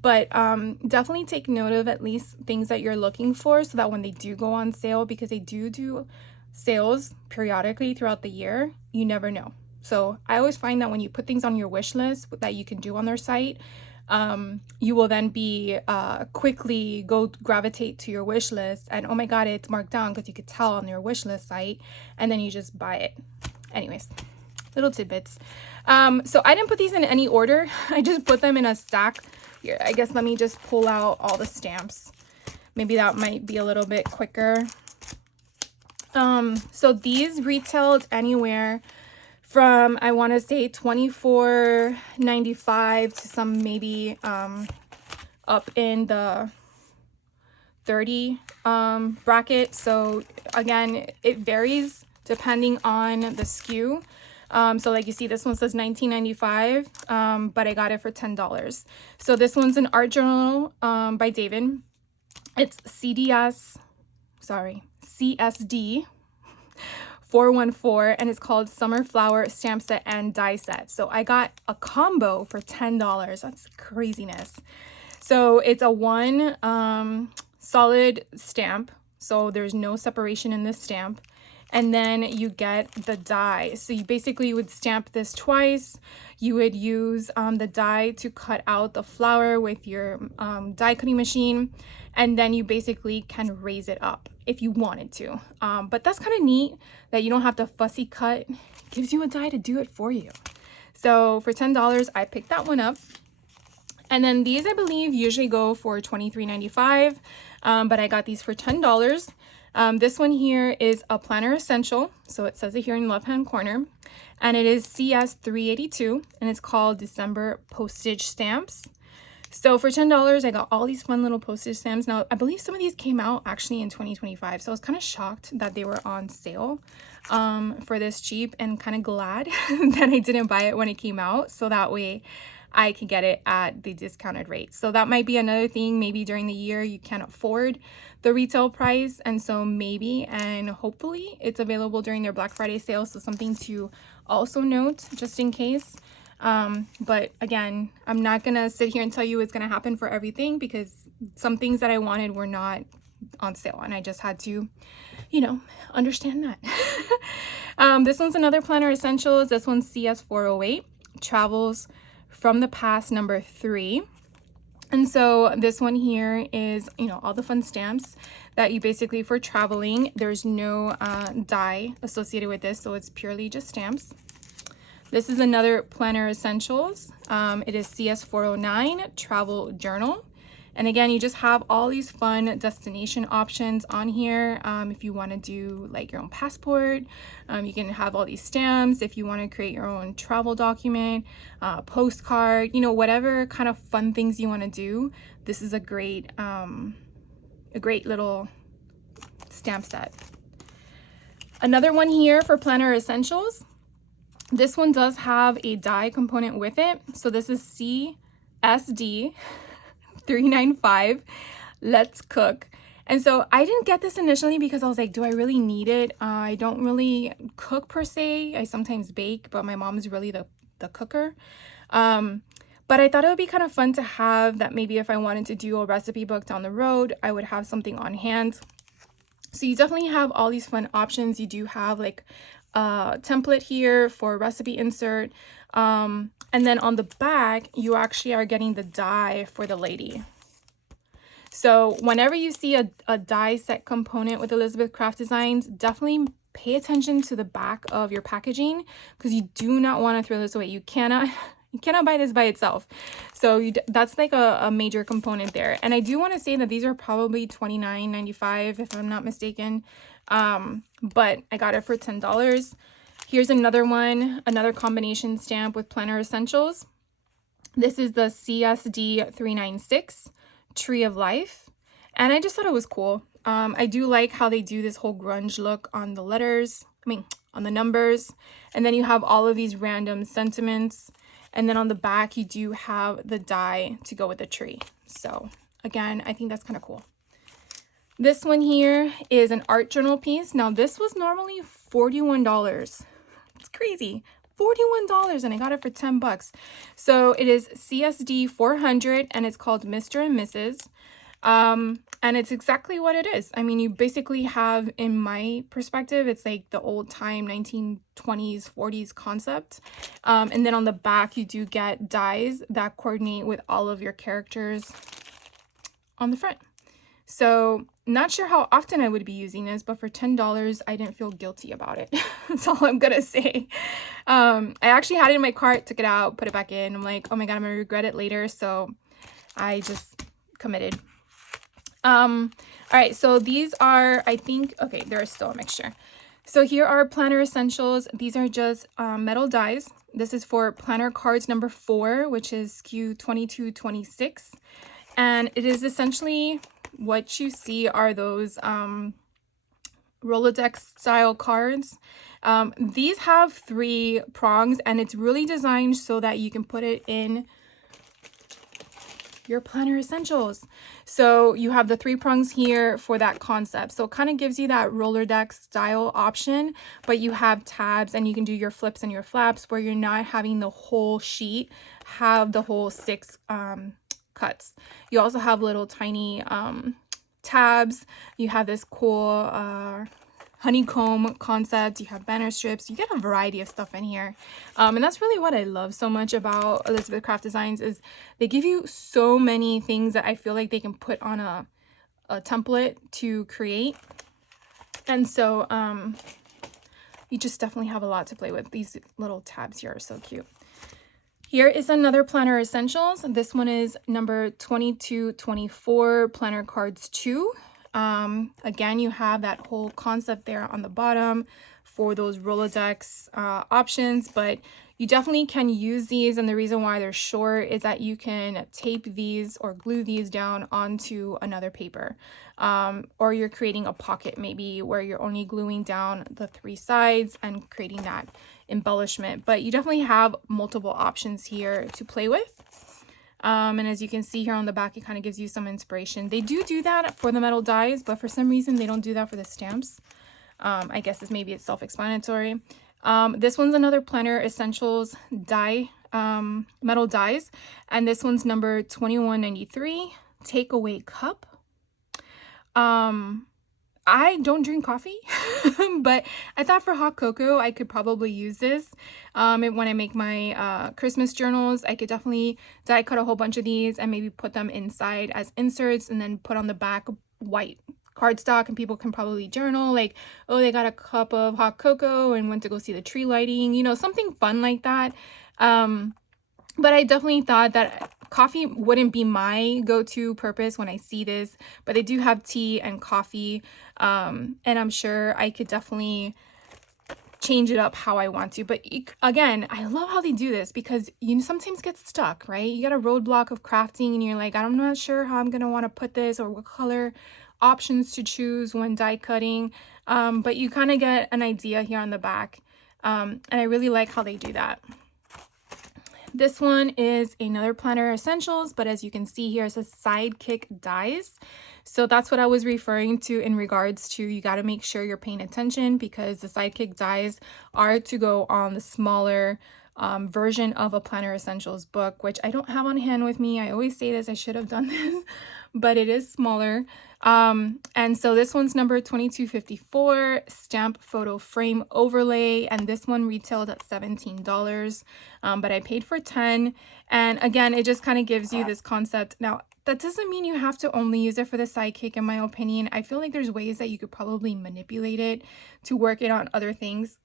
But definitely take note of at least things that you're looking for, so that when they do go on sale, because they do sales periodically throughout the year, you never know. So I always find that when you put things on your wish list that you can do on their site, you will then be quickly gravitate to your wish list, and oh my god, it's marked down, because you could tell on your wish list site, and then you just buy it. Anyways, little tidbits. So I didn't put these in any order. I just put them in a stack. Here, I guess let me just pull out all the stamps. Maybe that might be a little bit quicker. So these retailed anywhere from, I want to say, $24.95 to some maybe up in the 30 bracket. So again, it varies depending on the SKU. So like you see, this one says $19.95, but I got it for $10. So this one's an art journal by David. It's CSD 414, and it's called Summer Flower Stamp Set and Die Set. So I got a combo for $10. That's craziness. So it's a one solid stamp, so there's no separation in this stamp. And then you get the die. So you basically would stamp this twice. You would use the die to cut out the flower with your die cutting machine. And then you basically can raise it up if you wanted to. But that's kind of neat that you don't have to fussy cut. It gives you a die to do it for you. So for $10, I picked that one up. And then these, I believe, usually go for $23.95. But I got these for $10. This one here is a planner essential, so it says it here in the left hand corner, and it is CS382, and it's called December postage stamps. So for $10, I got all these fun little postage stamps. Now I believe some of these came out actually in 2025, so I was kind of shocked that they were on sale for this cheap, and kind of glad that I didn't buy it when it came out, so that way I can get it at the discounted rate. So that might be another thing. Maybe during the year you can't afford the retail price, and so maybe and hopefully it's available during their Black Friday sale. So something to also note just in case. But again, I'm not gonna sit here and tell you it's gonna happen for everything, because some things that I wanted were not on sale, and I just had to, you know, understand that. This one's another planner essentials. This one's CS408, Travels from the Past number 3. And so this one here is, you know, all the fun stamps that you basically, for traveling, there's no die associated with this, so it's purely just stamps. This is another planner essentials. It is CS409 Travel Journal. And again, you just have all these fun destination options on here. If you want to do like your own passport, you can have all these stamps. If you want to create your own travel document, postcard, you know, whatever kind of fun things you want to do, this is a great little stamp set. Another one here for planner essentials. This one does have a die component with it. So this is CSD 395. Let's cook. And so I didn't get this initially because I was like, do I really need it? I don't really cook per se. I sometimes bake, but my mom is really the cooker. But I thought it would be kind of fun to have that. Maybe if I wanted to do a recipe book down the road, I would have something on hand. So you definitely have all these fun options. You do have like a template here for recipe insert. And then on the back, you actually are getting the die for the lady. So whenever you see a die set component with Elizabeth Craft Designs, definitely pay attention to the back of your packaging, because you do not want to throw this away. You cannot buy this by itself. So that's like a major component there. And I do want to say that these are probably $29.95 if I'm not mistaken. But I got it for $10. Here's another one, another combination stamp with planner essentials. This is the CSD 396 Tree of Life. And I just thought it was cool. I do like how they do this whole grunge look on the letters, on the numbers. And then you have all of these random sentiments. And then on the back, you do have the die to go with the tree. So again, I think that's kind of cool. This one here is an art journal piece. Now this was normally $41. It's crazy. $41, and I got it for $10. So it is CSD 400 and it's called Mr. and Mrs. And it's exactly what it is. I mean, you basically have, in my perspective, it's like the old time 1920s, 40s concept. And then on the back, you do get dies that coordinate with all of your characters on the front. So not sure how often I would be using this, but for $10, I didn't feel guilty about it. That's all I'm gonna say. I actually had it in my cart, took it out, put it back in. I'm like, oh my God, I'm gonna regret it later. So I just committed. All right, so these are, I think, okay, there is still a mixture. So here are planner essentials. These are just metal dies. This is for planner cards number 4, which is SKU 2226. And it is essentially what you see are those Rolodex style cards. These have 3 prongs, and it's really designed so that you can put it in your planner essentials. So you have the 3 prongs here for that concept. So it kind of gives you that Rolodex style option, but you have tabs and you can do your flips and your flaps where you're not having the whole sheet have the whole 6 cuts. You also have little tiny tabs. You have this cool honeycomb concept. You have banner strips. You get a variety of stuff in here, and that's really what I love so much about Elizabeth Craft Designs, is they give you so many things that I feel like they can put on a template to create. And so you just definitely have a lot to play with. These little tabs here are so cute. Here is another planner essentials. This one is number 2224, planner cards 2. Again, you have that whole concept there on the bottom for those Rolodex options, but you definitely can use these. And the reason why they're short is that you can tape these or glue these down onto another paper. Or you're creating a pocket maybe where you're only gluing down the 3 sides and creating that embellishment. But you definitely have multiple options here to play with. And as you can see here on the back, it kind of gives you some inspiration. They do that for the metal dies, but for some reason they don't do that for the stamps. I guess it's self-explanatory. This one's another planner essentials die, metal dies, and this one's number 2193, takeaway cup. I don't drink coffee, but I thought for hot cocoa, I could probably use this. When I make my Christmas journals, I could definitely die cut a whole bunch of these and maybe put them inside as inserts and then put on the back white cardstock, and people can probably journal like, oh, they got a cup of hot cocoa and went to go see the tree lighting, you know, something fun like that. But I definitely thought that coffee wouldn't be my go-to purpose when I see this, but they do have tea and coffee, and I'm sure I could definitely change it up how I want to. But again, I love how they do this, because you sometimes get stuck, right? You get a roadblock of crafting and you're like, I'm not sure how I'm gonna want to put this or what color options to choose when die cutting, but you kind of get an idea here on the back, and I really like how they do that. This one is another Planner Essentials, but as you can see here, it says Sidekick dies. So that's what I was referring to in regards to you got to make sure you're paying attention, because the Sidekick dies are to go on the smaller version of a Planner Essentials book, which I don't have on hand with me. I always say this, I should have done this, but it is smaller. And so this one's number 2254, stamp photo frame overlay, and this one retailed at $17, but I paid for 10. And again, it just kind of gives you this concept. Now, that doesn't mean you have to only use it for the Sidekick, in my opinion. I feel like there's ways that you could probably manipulate it to work it on other things.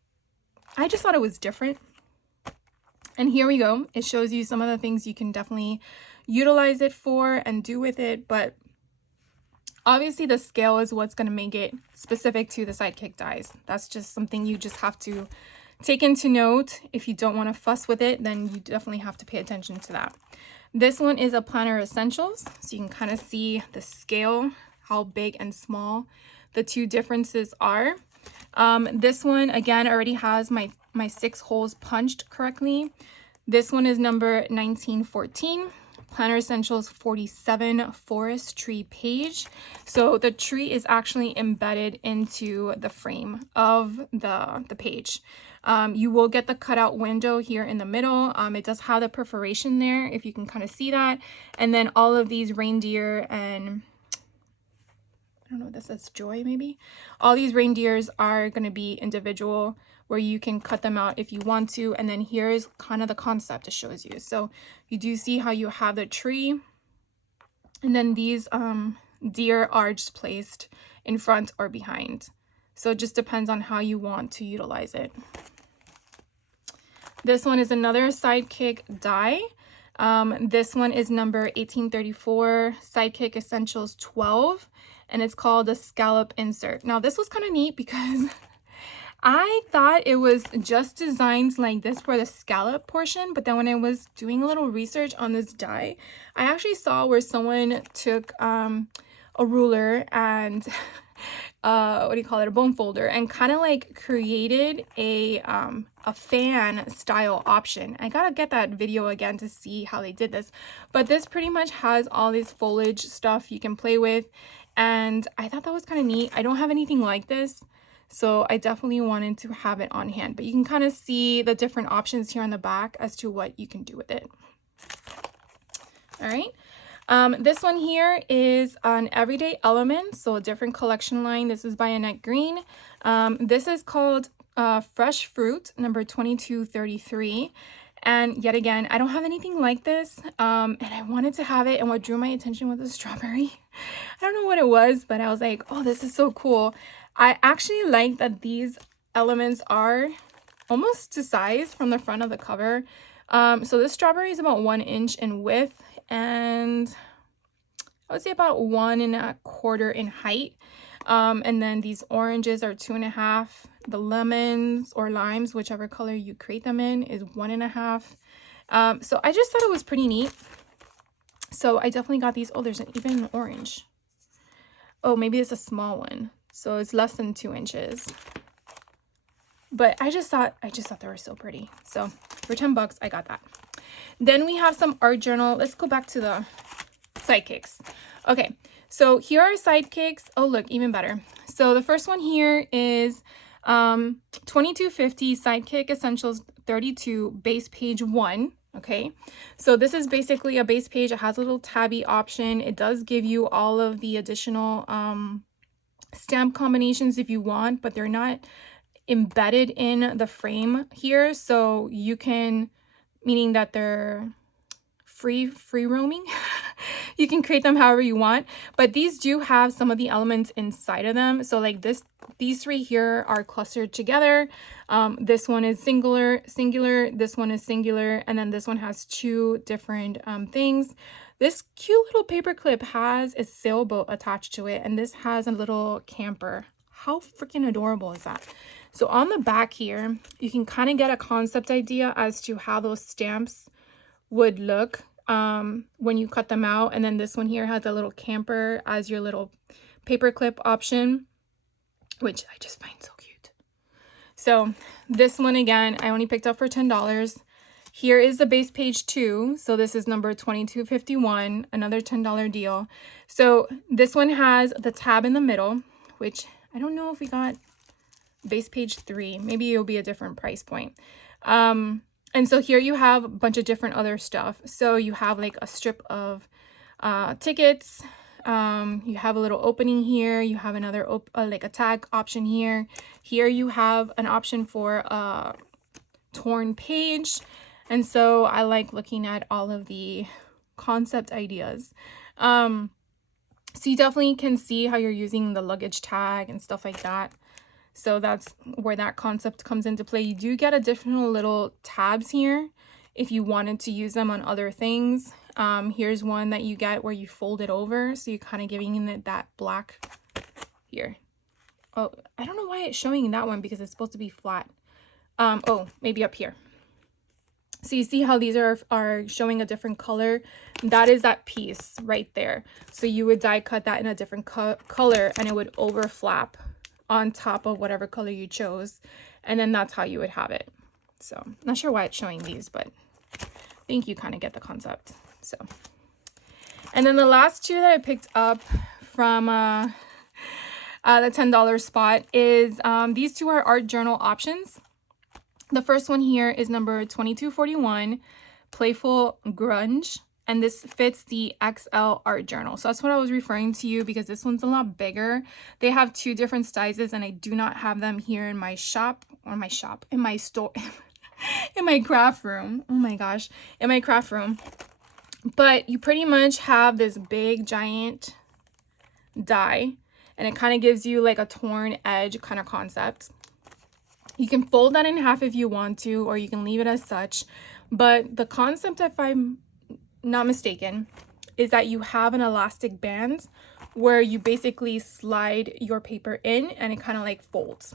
I just thought it was different. And here we go. It shows you some of the things you can definitely utilize it for and do with it, but obviously the scale is what's going to make it specific to the Sidekick dies. That's just something you just have to take into note. If you don't want to fuss with it, then you definitely have to pay attention to that. This one is a Planner Essentials, so you can kind of see the scale, how big and small the two differences are. This one, again, already has my 6 holes punched correctly. This one is number 1914. Planner Essentials 47 forest tree page. So the tree is actually embedded into the frame of the page. You will get the cutout window here in the middle. It does have the perforation there, if you can kind of see that. And then all of these reindeer and I don't know, this says joy maybe. All these reindeers are going to be individual, where you can cut them out if you want to. And then here's kind of the concept it shows you. So you do see how you have the tree, and then these deer are just placed in front or behind. So it just depends on how you want to utilize it. This one is another Sidekick die. This one is number 1834, Sidekick Essentials 12, and it's called a scallop insert. Now this was kind of neat because I thought it was just designs like this for the scallop portion, but then when I was doing a little research on this die, I actually saw where someone took a ruler and what do you call it, a bone folder, and kind of like created a fan style option. I gotta get that video again to see how they did this, but this pretty much has all this foliage stuff you can play with, and I thought that was kind of neat. I don't have anything like this, so I definitely wanted to have it on hand, but you can kind of see the different options here on the back as to what you can do with it. All right. This one here is an Everyday Element, so a different collection line. This is by Annette Green. This is called Fresh Fruit, number 2233. And yet again, I don't have anything like this, and I wanted to have it, and what drew my attention was the strawberry. I don't know what it was, but I was like, oh, this is so cool. I actually like that these elements are almost to size from the front of the cover. So this strawberry is about 1 inch in width, and I would say about 1 1/4 in height. And then these oranges are 2.5. The lemons or limes, whichever color you create them in, is 1.5. So I just thought it was pretty neat. So I definitely got these. Oh, there's even an orange. Oh, maybe it's a small one. So it's less than 2 inches. But I just thought they were so pretty. So for $10, I got that. Then we have some art journal. Let's go back to the Sidekicks. Okay, so here are Sidekicks. Oh, look, even better. So the first one here is 2250 Sidekick Essentials 32 base page 1. Okay, so this is basically a base page. It has a little tabby option. It does give you all of the additional stamp combinations if you want, but they're not embedded in the frame here, so you can, meaning that they're free roaming. You can create them however you want, but these do have some of the elements inside of them. So like these 3 here are clustered together. This one is singular, this one is singular, and then this one has 2 different things. This cute little paper clip has a sailboat attached to it, and this has a little camper. How freaking adorable is that? So on the back here, you can kind of get a concept idea as to how those stamps would look when you cut them out. And then this one here has a little camper as your little paper clip option, which I just find so cute. So this one, again, I only picked up for $10. Here is the base page 2. So this is number 2251, another $10 deal. So this one has the tab in the middle, which I don't know if we got base page 3. Maybe it'll be a different price point. And so here you have a bunch of different other stuff. So you have like a strip of tickets. You have a little opening here. You have another like a tag option here. Here you have an option for a torn page. And so I like looking at all of the concept ideas. So you definitely can see how you're using the luggage tag and stuff like that. So that's where that concept comes into play. You do get additional little tabs here if you wanted to use them on other things. Here's one that you get where you fold it over. So you're kind of giving it that black here. Oh, I don't know why it's showing that one because it's supposed to be flat. Oh, maybe up here. So you see how these are showing a different color? That is that piece right there. So you would die cut that in a different color and it would overflap on top of whatever color you chose. And then that's how you would have it. So I'm not sure why it's showing these, but I think you kind of get the concept. So, and then the last two that I picked up from the $10 spot is these two are art journal options. The first one here is number 2241, Playful Grunge, and this fits the XL art journal. So that's what I was referring to you because this one's a lot bigger. They have two different sizes and I do not have them here in my shop, or in my store, in my craft room. Oh my gosh, in my craft room. But you pretty much have this big giant die and it kind of gives you like a torn edge kind of concept. You can fold that in half if you want to, or you can leave it as such. But the concept, if I'm not mistaken, is that you have an elastic band where you basically slide your paper in and it kind of like folds.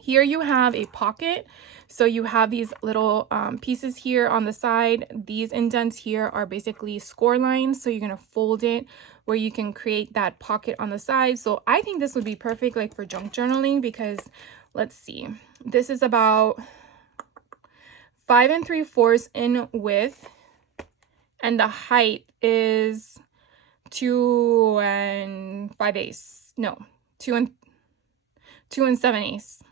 Here you have a pocket. So you have these little pieces here on the side. These indents here are basically score lines. So you're going to fold it where you can create that pocket on the side. So I think this would be perfect like for junk journaling because let's see, this is about 5 3/4 in width and the height is 2 5/8. No, 2 7/8.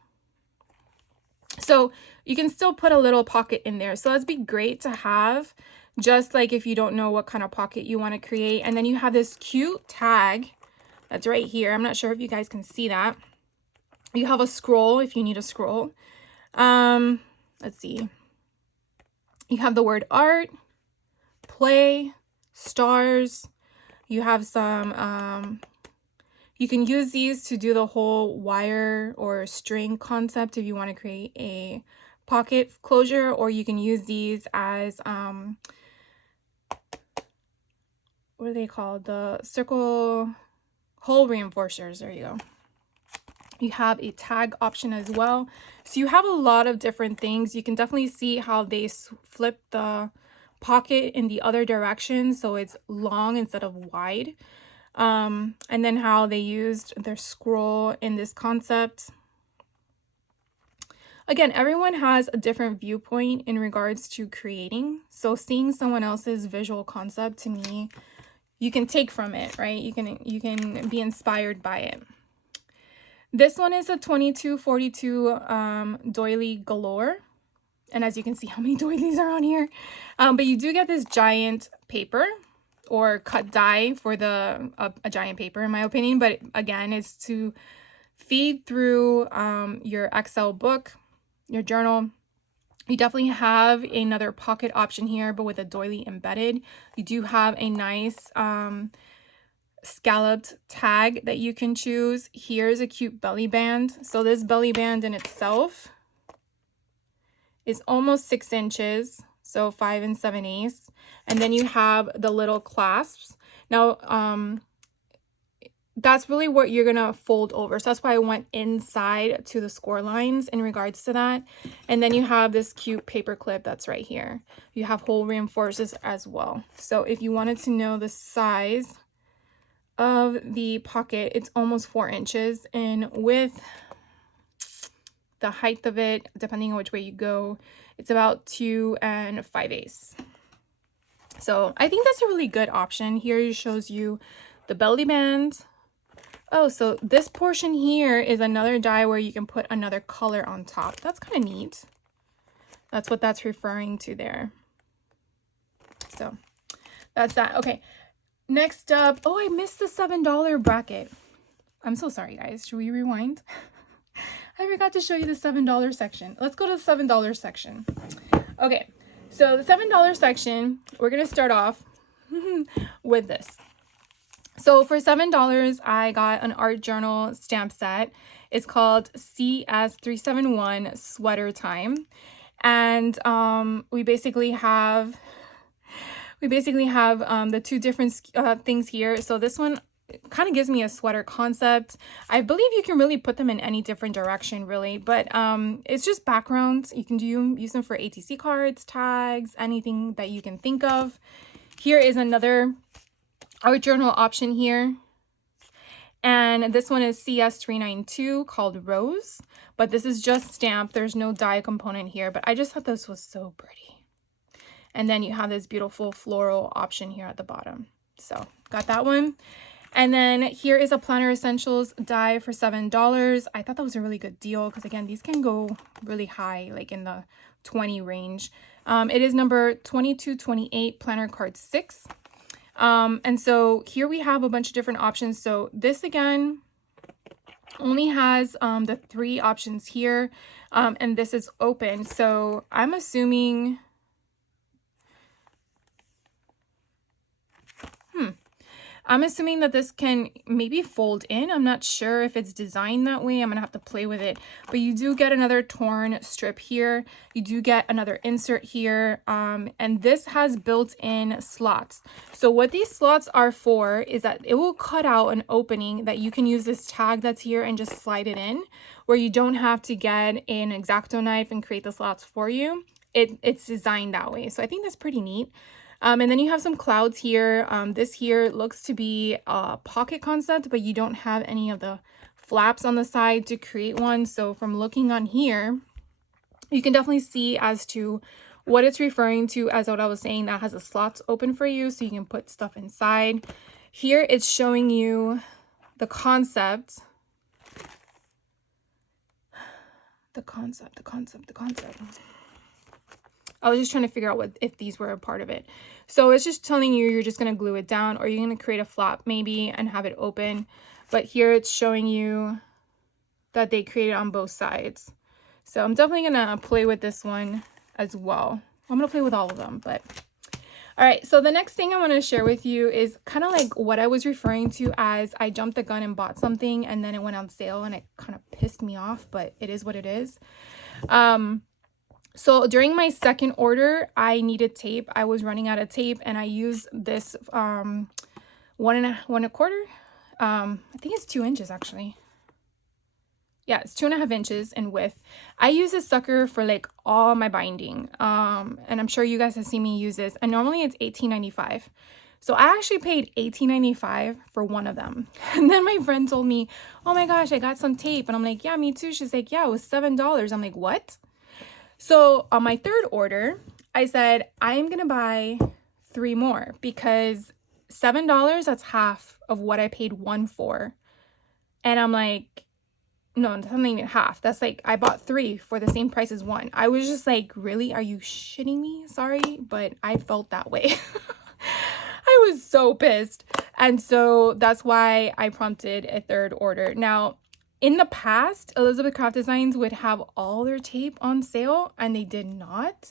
So you can still put a little pocket in there. So that'd be great to have, just like if you don't know what kind of pocket you want to create. And then you have this cute tag that's right here. I'm not sure if you guys can see that. You have a scroll if you need a scroll. Let's see. You have the word art, play, stars. You have some, you can use these to do the whole wire or string concept if you want to create a pocket closure, or you can use these as, what are they called? The circle hole reinforcers. There you go. You have a tag option as well. So you have a lot of different things. You can definitely see how they flip the pocket in the other direction. So it's long instead of wide. And then how they used their scroll in this concept. Again, everyone has a different viewpoint in regards to creating. So seeing someone else's visual concept, to me, you can take from it, right? You can be inspired by it. This one is a 2242 doily galore. And as you can see how many doilies are on here. But you do get this giant paper or cut die for the a giant paper in my opinion. But again, it's to feed through your Excel book, your journal. You definitely have another pocket option here, but with a doily embedded. You do have a nice scalloped tag that you can choose. Here's a cute belly band. So this belly band in itself is almost 6 inches, so 5 7/8. And then you have the little clasps. Now that's really what you're gonna fold over, so that's why I went inside to the score lines in regards to that. And then you have this cute paper clip that's right here. You have hole reinforcers as well. So if you wanted to know the size of the pocket, it's almost 4 inches in width. The height of it, depending on which way you go, it's about 2 5/8. So I think that's a really good option. Here it shows you the belly band. Oh, so this portion here is another die where you can put another color on top. That's kind of neat. That's what that's referring to there. So that's that. Okay, next up, oh, I missed the $7 bracket. I'm so sorry, guys. Should we rewind? I forgot to show you the $7 section. Let's go to the $7 section. Okay, so the $7 section, we're gonna start off with this. So for $7, I got an art journal stamp set. It's called CS371 Sweater Time. And we basically have the two different things here. So this one kind of gives me a sweater concept. I believe you can really put them in any different direction, really, but it's just backgrounds. You can use them for ATC cards, tags, anything that you can think of. Here is another art journal option here, and this one is CS392 called Rose, but this is just stamped. There's no die component here, but I just thought this was so pretty. And then you have this beautiful floral option here at the bottom. So got that one. And then here is a Planner Essentials die for $7. I thought that was a really good deal because, again, these can go really high, like in the 20 range. It is number 2228, Planner Card 6. And so here we have a bunch of different options. So this, again, only has the 3 options here, and this is open. So I'm assuming... I'm assuming that this can maybe fold in. I'm not sure if it's designed that way. I'm gonna have to play with it. But you do get another torn strip here. You do get another insert here. And this has built-in slots. So what these slots are for is that it will cut out an opening that you can use this tag that's here and just slide it in, where you don't have to get an X-Acto knife and create the slots for you. It's designed that way. So I think that's pretty neat. And then you have some clouds here. This here looks to be a pocket concept, but you don't have any of the flaps on the side to create one. So from looking on here, you can definitely see as to what it's referring to as what I was saying, that has the slots open for you so you can put stuff inside. Here it's showing you the concept. The concept. I was just trying to figure out if these were a part of it. So it's just telling you you're just going to glue it down, or you're going to create a flap maybe and have it open. But here it's showing you that they created on both sides. So I'm definitely going to play with this one as well. I'm going to play with all of them, but... All right, so the next thing I want to share with you is kind of like what I was referring to as I jumped the gun and bought something and then it went on sale and it kind of pissed me off, but it is what it is. So during my second order, I needed tape. I was running out of tape and I used this 1 1/4. I think it's 2 inches actually. Yeah, it's 2.5 inches in width. I use this sucker for like all my binding. And I'm sure you guys have seen me use this. And normally it's $18.95. So I actually paid $18.95 for one of them. And then my friend told me, oh my gosh, I got some tape. And I'm like, yeah, me too. She's like, yeah, it was $7. I'm like, what? So on my third order, I said, I am going to buy 3 more because $7, that's half of what I paid one for. And I'm like, no, that's not even half. That's like, I bought 3 for the same price as one. I was just like, really? Are you shitting me? Sorry, but I felt that way. I was so pissed. And so that's why I prompted a third order. Now, in the past, Elizabeth Craft Designs would have all their tape on sale, and they did not,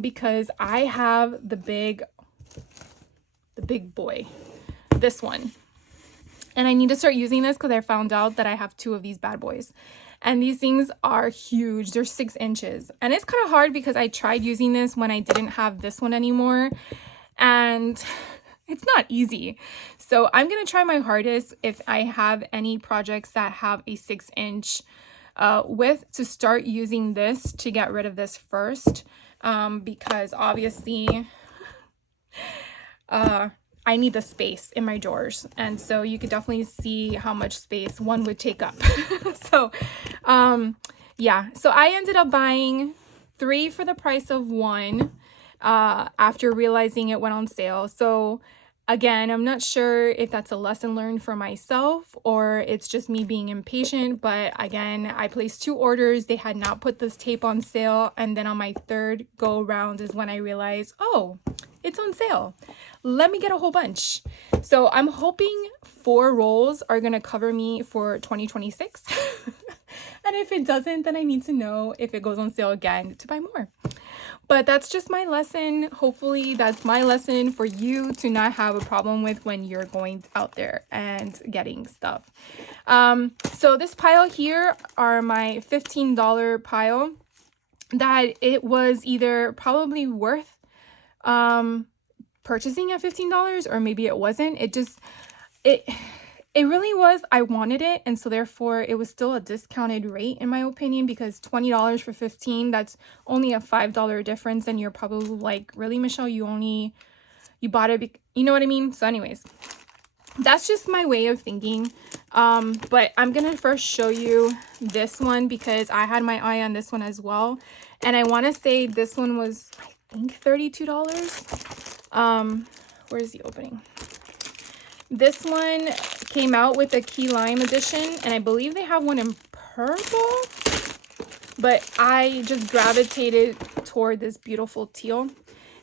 because I have the big boy, this one, and I need to start using this because I found out that I have 2 of these bad boys, and these things are huge. They're 6 inches, and it's kind of hard because I tried using this when I didn't have this one anymore, and it's not easy. So I'm going to try my hardest if I have any projects that have a 6-inch width to start using this to get rid of this first. Because obviously I need the space in my drawers, and so you could definitely see how much space one would take up. So yeah, so I ended up buying 3 for the price of 1 after realizing it went on sale. So again, I'm not sure if that's a lesson learned for myself or it's just me being impatient, but again, I placed 2 orders. They had not put this tape on sale, and then on my third go around is when I realized, oh, it's on sale. Let me get a whole bunch. So I'm hoping 4 rolls are gonna cover me for 2026. And if it doesn't, then I need to know if it goes on sale again to buy more. But that's just my lesson. Hopefully that's my lesson for you to not have a problem with when you're going out there and getting stuff. So this pile here are my $15 pile that it was either probably worth purchasing at $15 or maybe it wasn't. It really was. I wanted it, and so therefore it was still a discounted rate in my opinion, because $20 for 15, that's only a $5 difference, and you're probably like, really, Michelle, you bought it, you know what I mean? So anyways, that's just my way of thinking. But I'm gonna first show you this one because I had my eye on this one as well, and I want to say this one was, I think, $32. Where's the opening? This one came out with a key lime edition, and I believe they have one in purple, but I just gravitated toward this beautiful teal.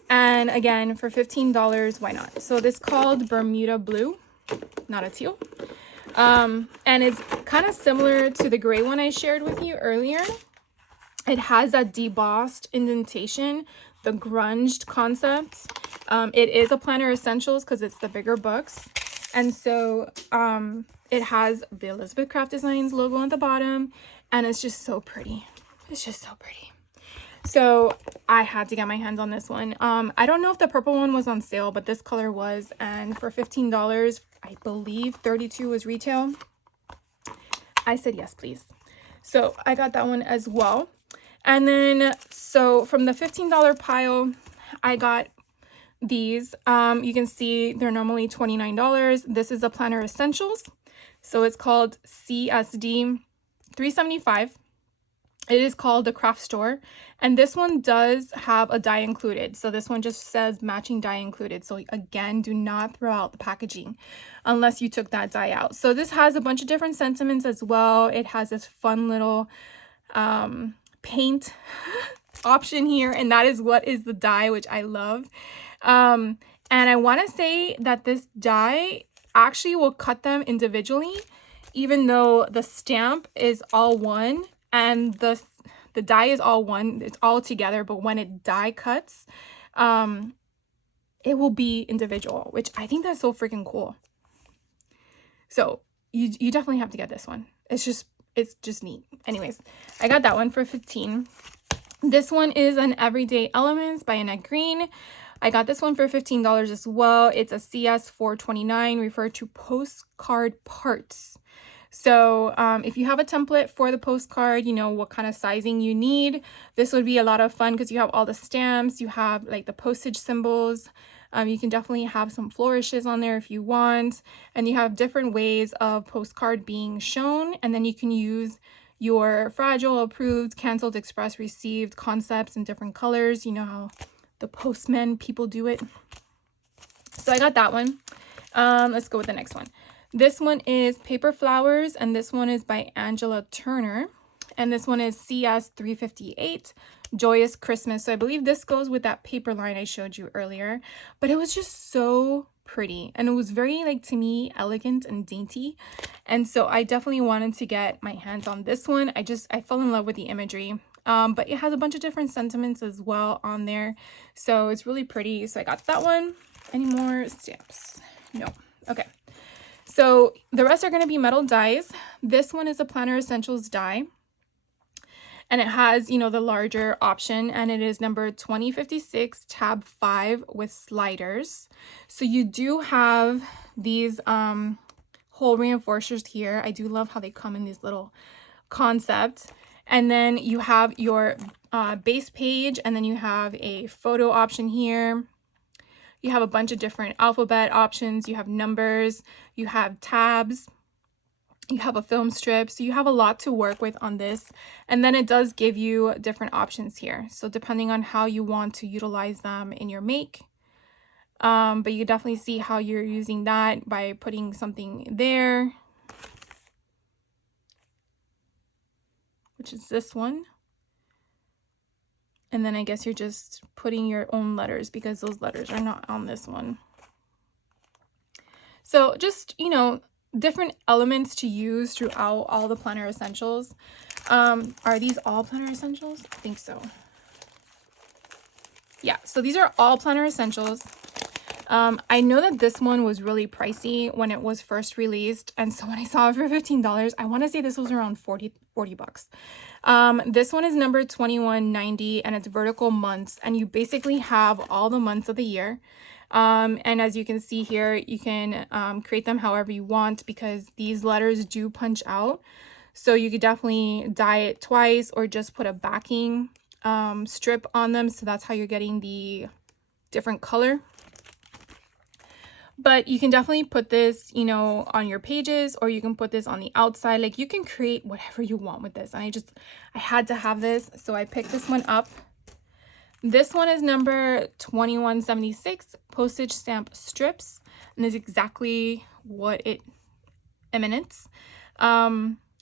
And again, for $15, why not? So this is called Bermuda Blue, not a teal. And it's kind of similar to the gray one I shared with you earlier. It has that debossed indentation, the grunged concept. It is a Planner Essentials because it's the bigger books. And so it has the Elizabeth Craft Designs logo on the bottom, and it's just so pretty. It's just so pretty. So I had to get my hands on this one. I don't know if the purple one was on sale, but this color was, and for $15, I believe 32 was retail. I said yes, please. So I got that one as well. And then, so from the $15 pile, I got these. You can see they're normally $29. This is a Planner Essentials. So it's called CSD 375. It is called the Craft Store. And this one does have a die included. So this one just says matching die included. So again, do not throw out the packaging unless you took that die out. So this has a bunch of different sentiments as well. It has this fun little paint option here, and that is what is the die, which I love. And I want to say that this die actually will cut them individually, even though the stamp is all one and the die is all one, it's all together, but when it die cuts, it will be individual, which I think that's so freaking cool. So you definitely have to get this one. It's just neat. Anyways, I got that one for $15. This one is an Everyday Elements by Annette Green. I got this one for $15 as well. It's a CS 429, referred to postcard parts. So if you have a template for the postcard, you know what kind of sizing you need. This would be a lot of fun because you have all the stamps, you have like the postage symbols. You can definitely have some flourishes on there if you want. And you have different ways of postcard being shown. And then you can use your fragile, approved, canceled, express, received concepts in different colors. You know how the postmen people do it. So I got that one. Let's go with the next one. This one is Paper Flowers, and this one is by Angela Turner. And this one is CS 358, Joyous Christmas. So I believe this goes with that paper line I showed you earlier. But it was just so pretty, and it was very, like, to me, elegant and dainty. And so I definitely wanted to get my hands on this one. I fell in love with the imagery. But it has a bunch of different sentiments as well on there. So it's really pretty. So I got that one. Any more stamps? No. Okay. So the rest are going to be metal dies. This one is a Planner Essentials die. And it has, you know, the larger option, and it is number 2056 tab 5 with sliders. So you do have these hole reinforcers here. I do love how they come in these little concepts. And then you have your base page, and then you have a photo option here. You have a bunch of different alphabet options. You have numbers, you have tabs, you have a film strip. So you have a lot to work with on this. And then it does give you different options here. So depending on how you want to utilize them in your make. But you definitely see how you're using that by putting something there, which is this one. And then I guess you're just putting your own letters because those letters are not on this one. So just, you know, different elements to use throughout all the planner essentials. Are these all planner essentials? I think so. Yeah, so these are all planner essentials. I know that this one was really pricey when it was first released. And so when I saw it for $15, I want to say this was around 40 bucks. This one is number 2190 and it's vertical months. And you basically have all the months of the year. And as you can see here, you can create them however you want because these letters do punch out. So you could definitely dye it twice or just put a backing strip on them. So that's how you're getting the different color. But you can definitely put this, you know, on your pages or you can put this on the outside. Like you can create whatever you want with this. And I had to have this. So I picked this one up. This one is number 2176 postage stamp strips. And is exactly what it emanates.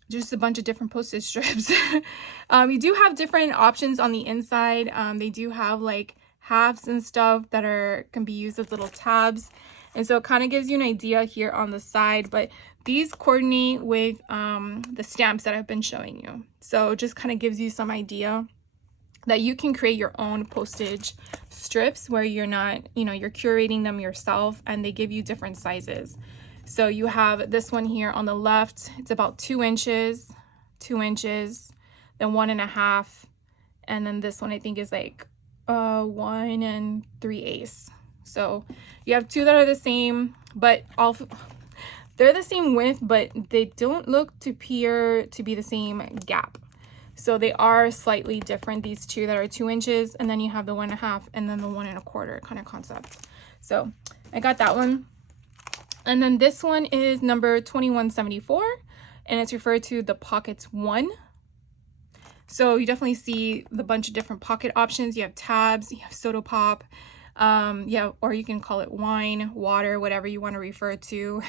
Just a bunch of different postage strips. You do have different options on the inside. They do have like halves and stuff that can be used as little tabs. And so it kind of gives you an idea here on the side, but these coordinate with the stamps that I've been showing you. So it just kind of gives you some idea that you can create your own postage strips where you're not, you know, you're curating them yourself and they give you different sizes. So you have this one here on the left, it's about 2 inches, 2 inches, then 1.5. And then this one I think is like 1 3/8. So you have two that are the same, but they're the same width, but they don't look to appear to be the same gap. So they are slightly different, these two that are 2 inches, and then you have the 1.5 and then the 1.25 kind of concept. So I got that one. And then this one is number 2174, and it's referred to the Pockets 1. So you definitely see the bunch of different pocket options. You have tabs, you have soda pop, yeah, or you can call it wine, water, whatever you want to refer to.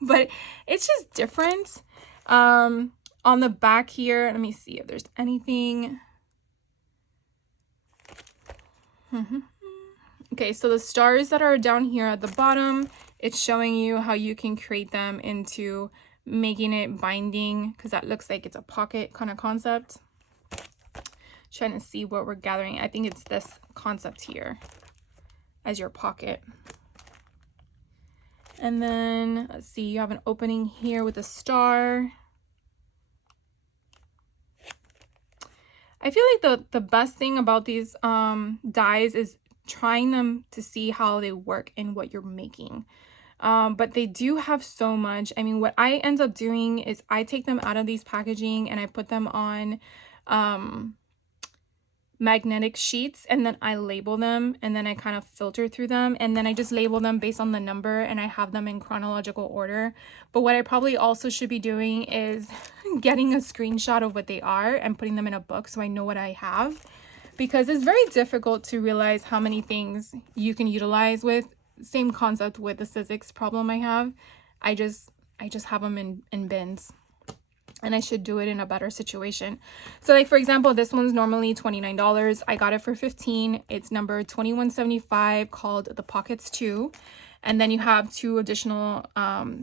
But it's just different. On the back here, let me see if there's anything. Okay, so the stars that are down here at the bottom, it's showing you how you can create them into making it binding, because that looks like it's a pocket kind of concept. Trying to see what we're gathering. I think it's this concept here as your pocket. And then let's see, you have an opening here with a star. I feel like the best thing about these dies is trying them to see how they work in what you're making. But they do have so much. I mean, what I end up doing is I take them out of these packaging and I put them on magnetic sheets, and then I label them, and then I kind of filter through them, and then I just label them based on the number, and I have them in chronological order. But what I probably also should be doing is getting a screenshot of what they are and putting them in a book so I know what I have, because it's very difficult to realize how many things you can utilize with same concept with the Sizzix problem I have. I just have them in bins. And I should do it in a better situation. So like, for example, this one's normally $29. I got it for $15. It's number 2175, called the Pockets 2. And then you have 2 additional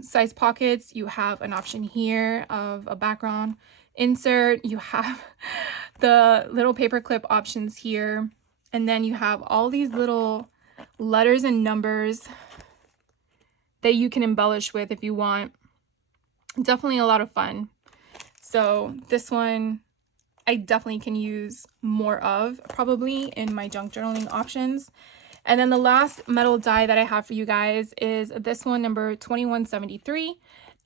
size pockets. You have an option here of a background insert. You have the little paper clip options here. And then you have all these little letters and numbers that you can embellish with if you want. Definitely a lot of fun. So this one I definitely can use more of, probably in my junk journaling options. And then the last metal die that I have for you guys is this one, number 2173,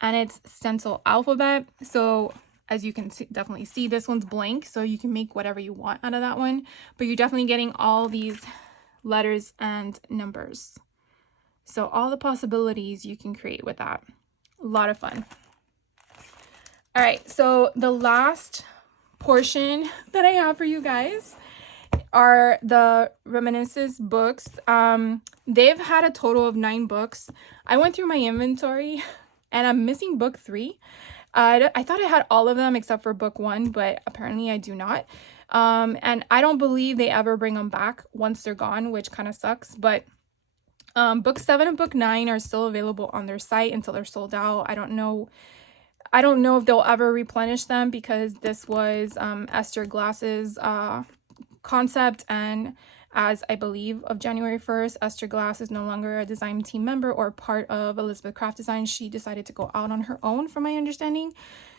and it's stencil alphabet. So as you can definitely see, this one's blank, so you can make whatever you want out of that one. But you're definitely getting all these letters and numbers. So all the possibilities you can create with that. A lot of fun. All right, so the last portion that I have for you guys are the Reminiscence books. They've had a total of 9 books. I went through my inventory and I'm missing book 3. I thought I had all of them except for book 1, but apparently I do not. And I don't believe they ever bring them back once they're gone, which kind of sucks. But book 7 and book 9 are still available on their site until they're sold out. I don't know if they'll ever replenish them, because this was Esther Glass's concept, and as I believe of January 1st, Esther Glass is no longer a design team member or part of Elizabeth Craft Design. She decided to go out on her own, from my understanding.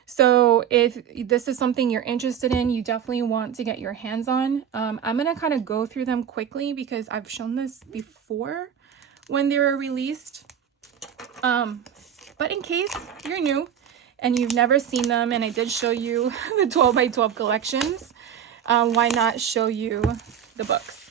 So if this is something you're interested in, you definitely want to get your hands on. I'm going to kind of go through them quickly because I've shown this before when they were released. But in case you're new and you've never seen them, and I did show you the 12 by 12 collections, why not show you the books?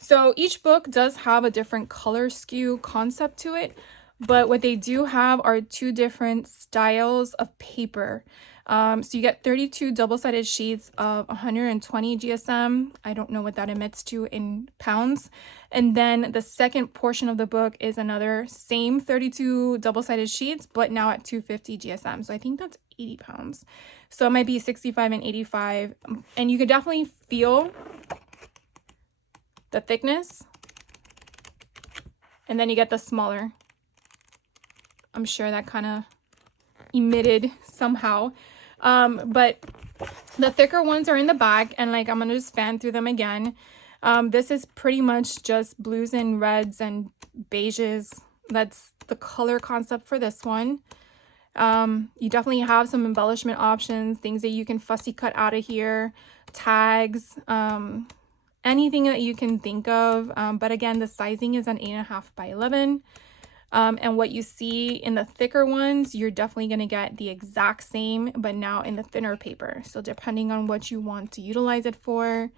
So each book does have a different color skew concept to it, but what they do have are 2 different styles of paper. So you get 32 double-sided sheets of 120 GSM. I don't know what that emits to in pounds. And then the second portion of the book is another same 32 double-sided sheets, but now at 250 GSM. So I think that's 80 pounds. So it might be 65 and 85. And you can definitely feel the thickness. And then you get the smaller. I'm sure that kind of emitted somehow. But the thicker ones are in the back, and like I'm gonna just fan through them again. This is pretty much just blues and reds and beiges. That's the color concept for this one. You definitely have some embellishment options, things that you can fussy cut out of here, tags, anything that you can think of. But again, the sizing is an 8.5 by 11. And what you see in the thicker ones, you're definitely going to get the exact same, but now in the thinner paper. So depending on what you want to utilize it for,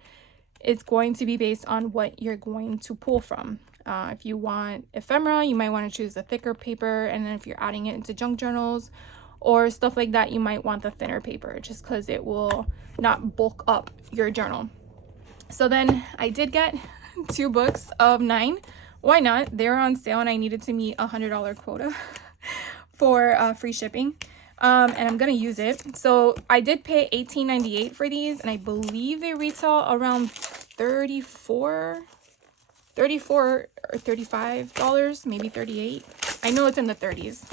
it's going to be based on what you're going to pull from. If you want ephemera, you might want to choose the thicker paper. And then if you're adding it into junk journals or stuff like that, you might want the thinner paper, just because it will not bulk up your journal. So then I did get 2 books of 9. Why not? They were on sale and I needed to meet a $100 quota for free shipping. And I'm going to use it. So I did pay $18.98 for these, and I believe they retail around $34 or $35, maybe $38. I know it's in the 30s.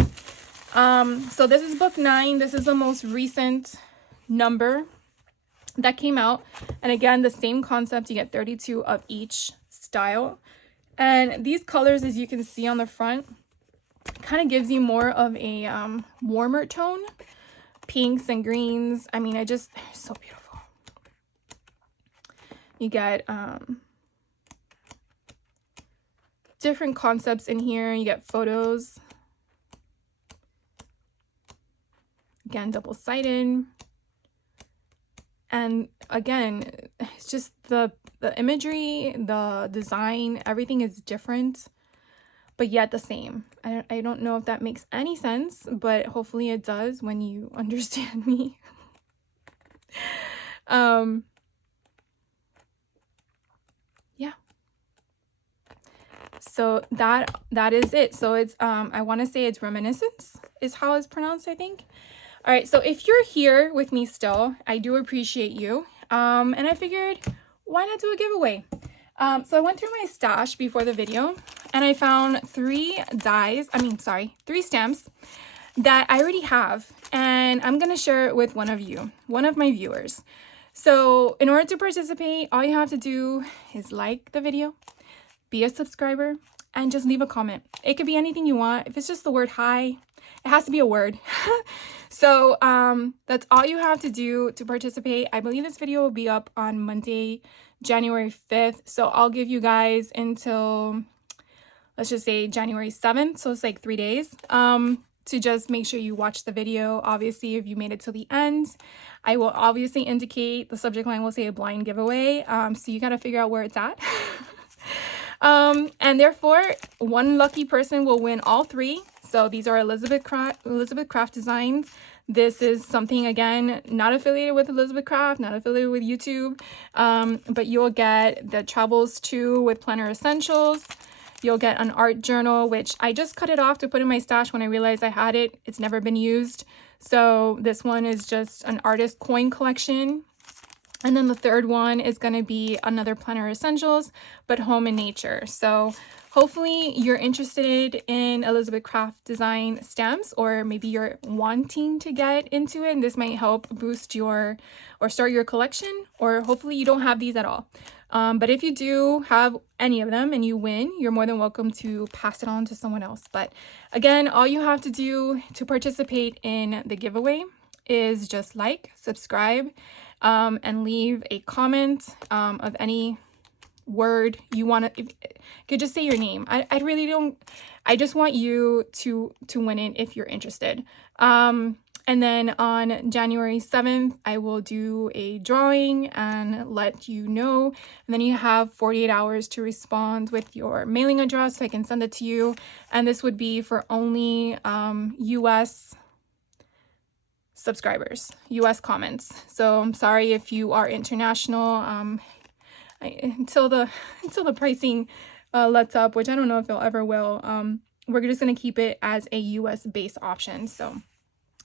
So this is book 9. This is the most recent number that came out. And again, the same concept. You get 32 of each style. And these colors, as you can see on the front, kind of gives you more of a warmer tone. Pinks and greens. I mean, they're so beautiful. You get different concepts in here. You get photos. Again, double-sided. And again, it's just the imagery, the design, everything is different, but yet the same. I don't know if that makes any sense, but hopefully it does when you understand me. Yeah. So that is it. So it's I want to say it's Reminiscence is how it's pronounced, I think. All right, so if you're here with me still, I do appreciate you. And I figured, why not do a giveaway? So I went through my stash before the video, and I found 3 stamps that I already have, and I'm gonna share it with one of my viewers. So in order to participate, all you have to do is like the video, be a subscriber, and just leave a comment. It could be anything you want. If it's just the word hi, it has to be a word. So that's all you have to do to participate. I believe this video will be up on Monday, January 5th. So I'll give you guys until, let's just say January 7th. So it's like 3 days to just make sure you watch the video. Obviously, if you made it to the end, I will obviously indicate the subject line will say a blind giveaway. So you got to figure out where it's at. And therefore, one lucky person will win all three. So these are Elizabeth Craft designs. This is something, again, not affiliated with Elizabeth Craft, not affiliated with YouTube, but you'll get the Travels to with Planner Essentials. You'll get an art journal, which I just cut it off to put in my stash when I realized I had it. It's never been used. So this one is just an artist coin collection. And then the third one is going to be another Planner Essentials, but home and nature. So hopefully you're interested in Elizabeth Craft design stamps, or maybe you're wanting to get into it, and this might help boost your or start your collection, or hopefully you don't have these at all. But if you do have any of them and you win, you're more than welcome to pass it on to someone else. But again, all you have to do to participate in the giveaway is just like, subscribe, and leave a comment of any word you want to. You could just say your name. I really don't. I just want you to win it if you're interested. And then on January 7th, I will do a drawing and let you know. And then you have 48 hours to respond with your mailing address so I can send it to you. And this would be for only US subscribers, US comments. So I'm sorry if you are international. Until the pricing lets up, which I don't know if it ever will, we're just going to keep it as a US based option. So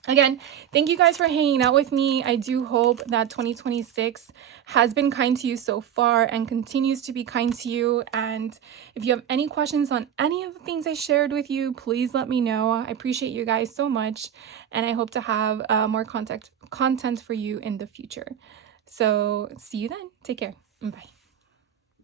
again, thank you guys for hanging out with me. I do hope that 2026 has been kind to you so far and continues to be kind to you. And if you have any questions on any of the things I shared with you, please let me know. I appreciate you guys so much, and I hope to have more content for you in the future. So see you then. Take care. Bye.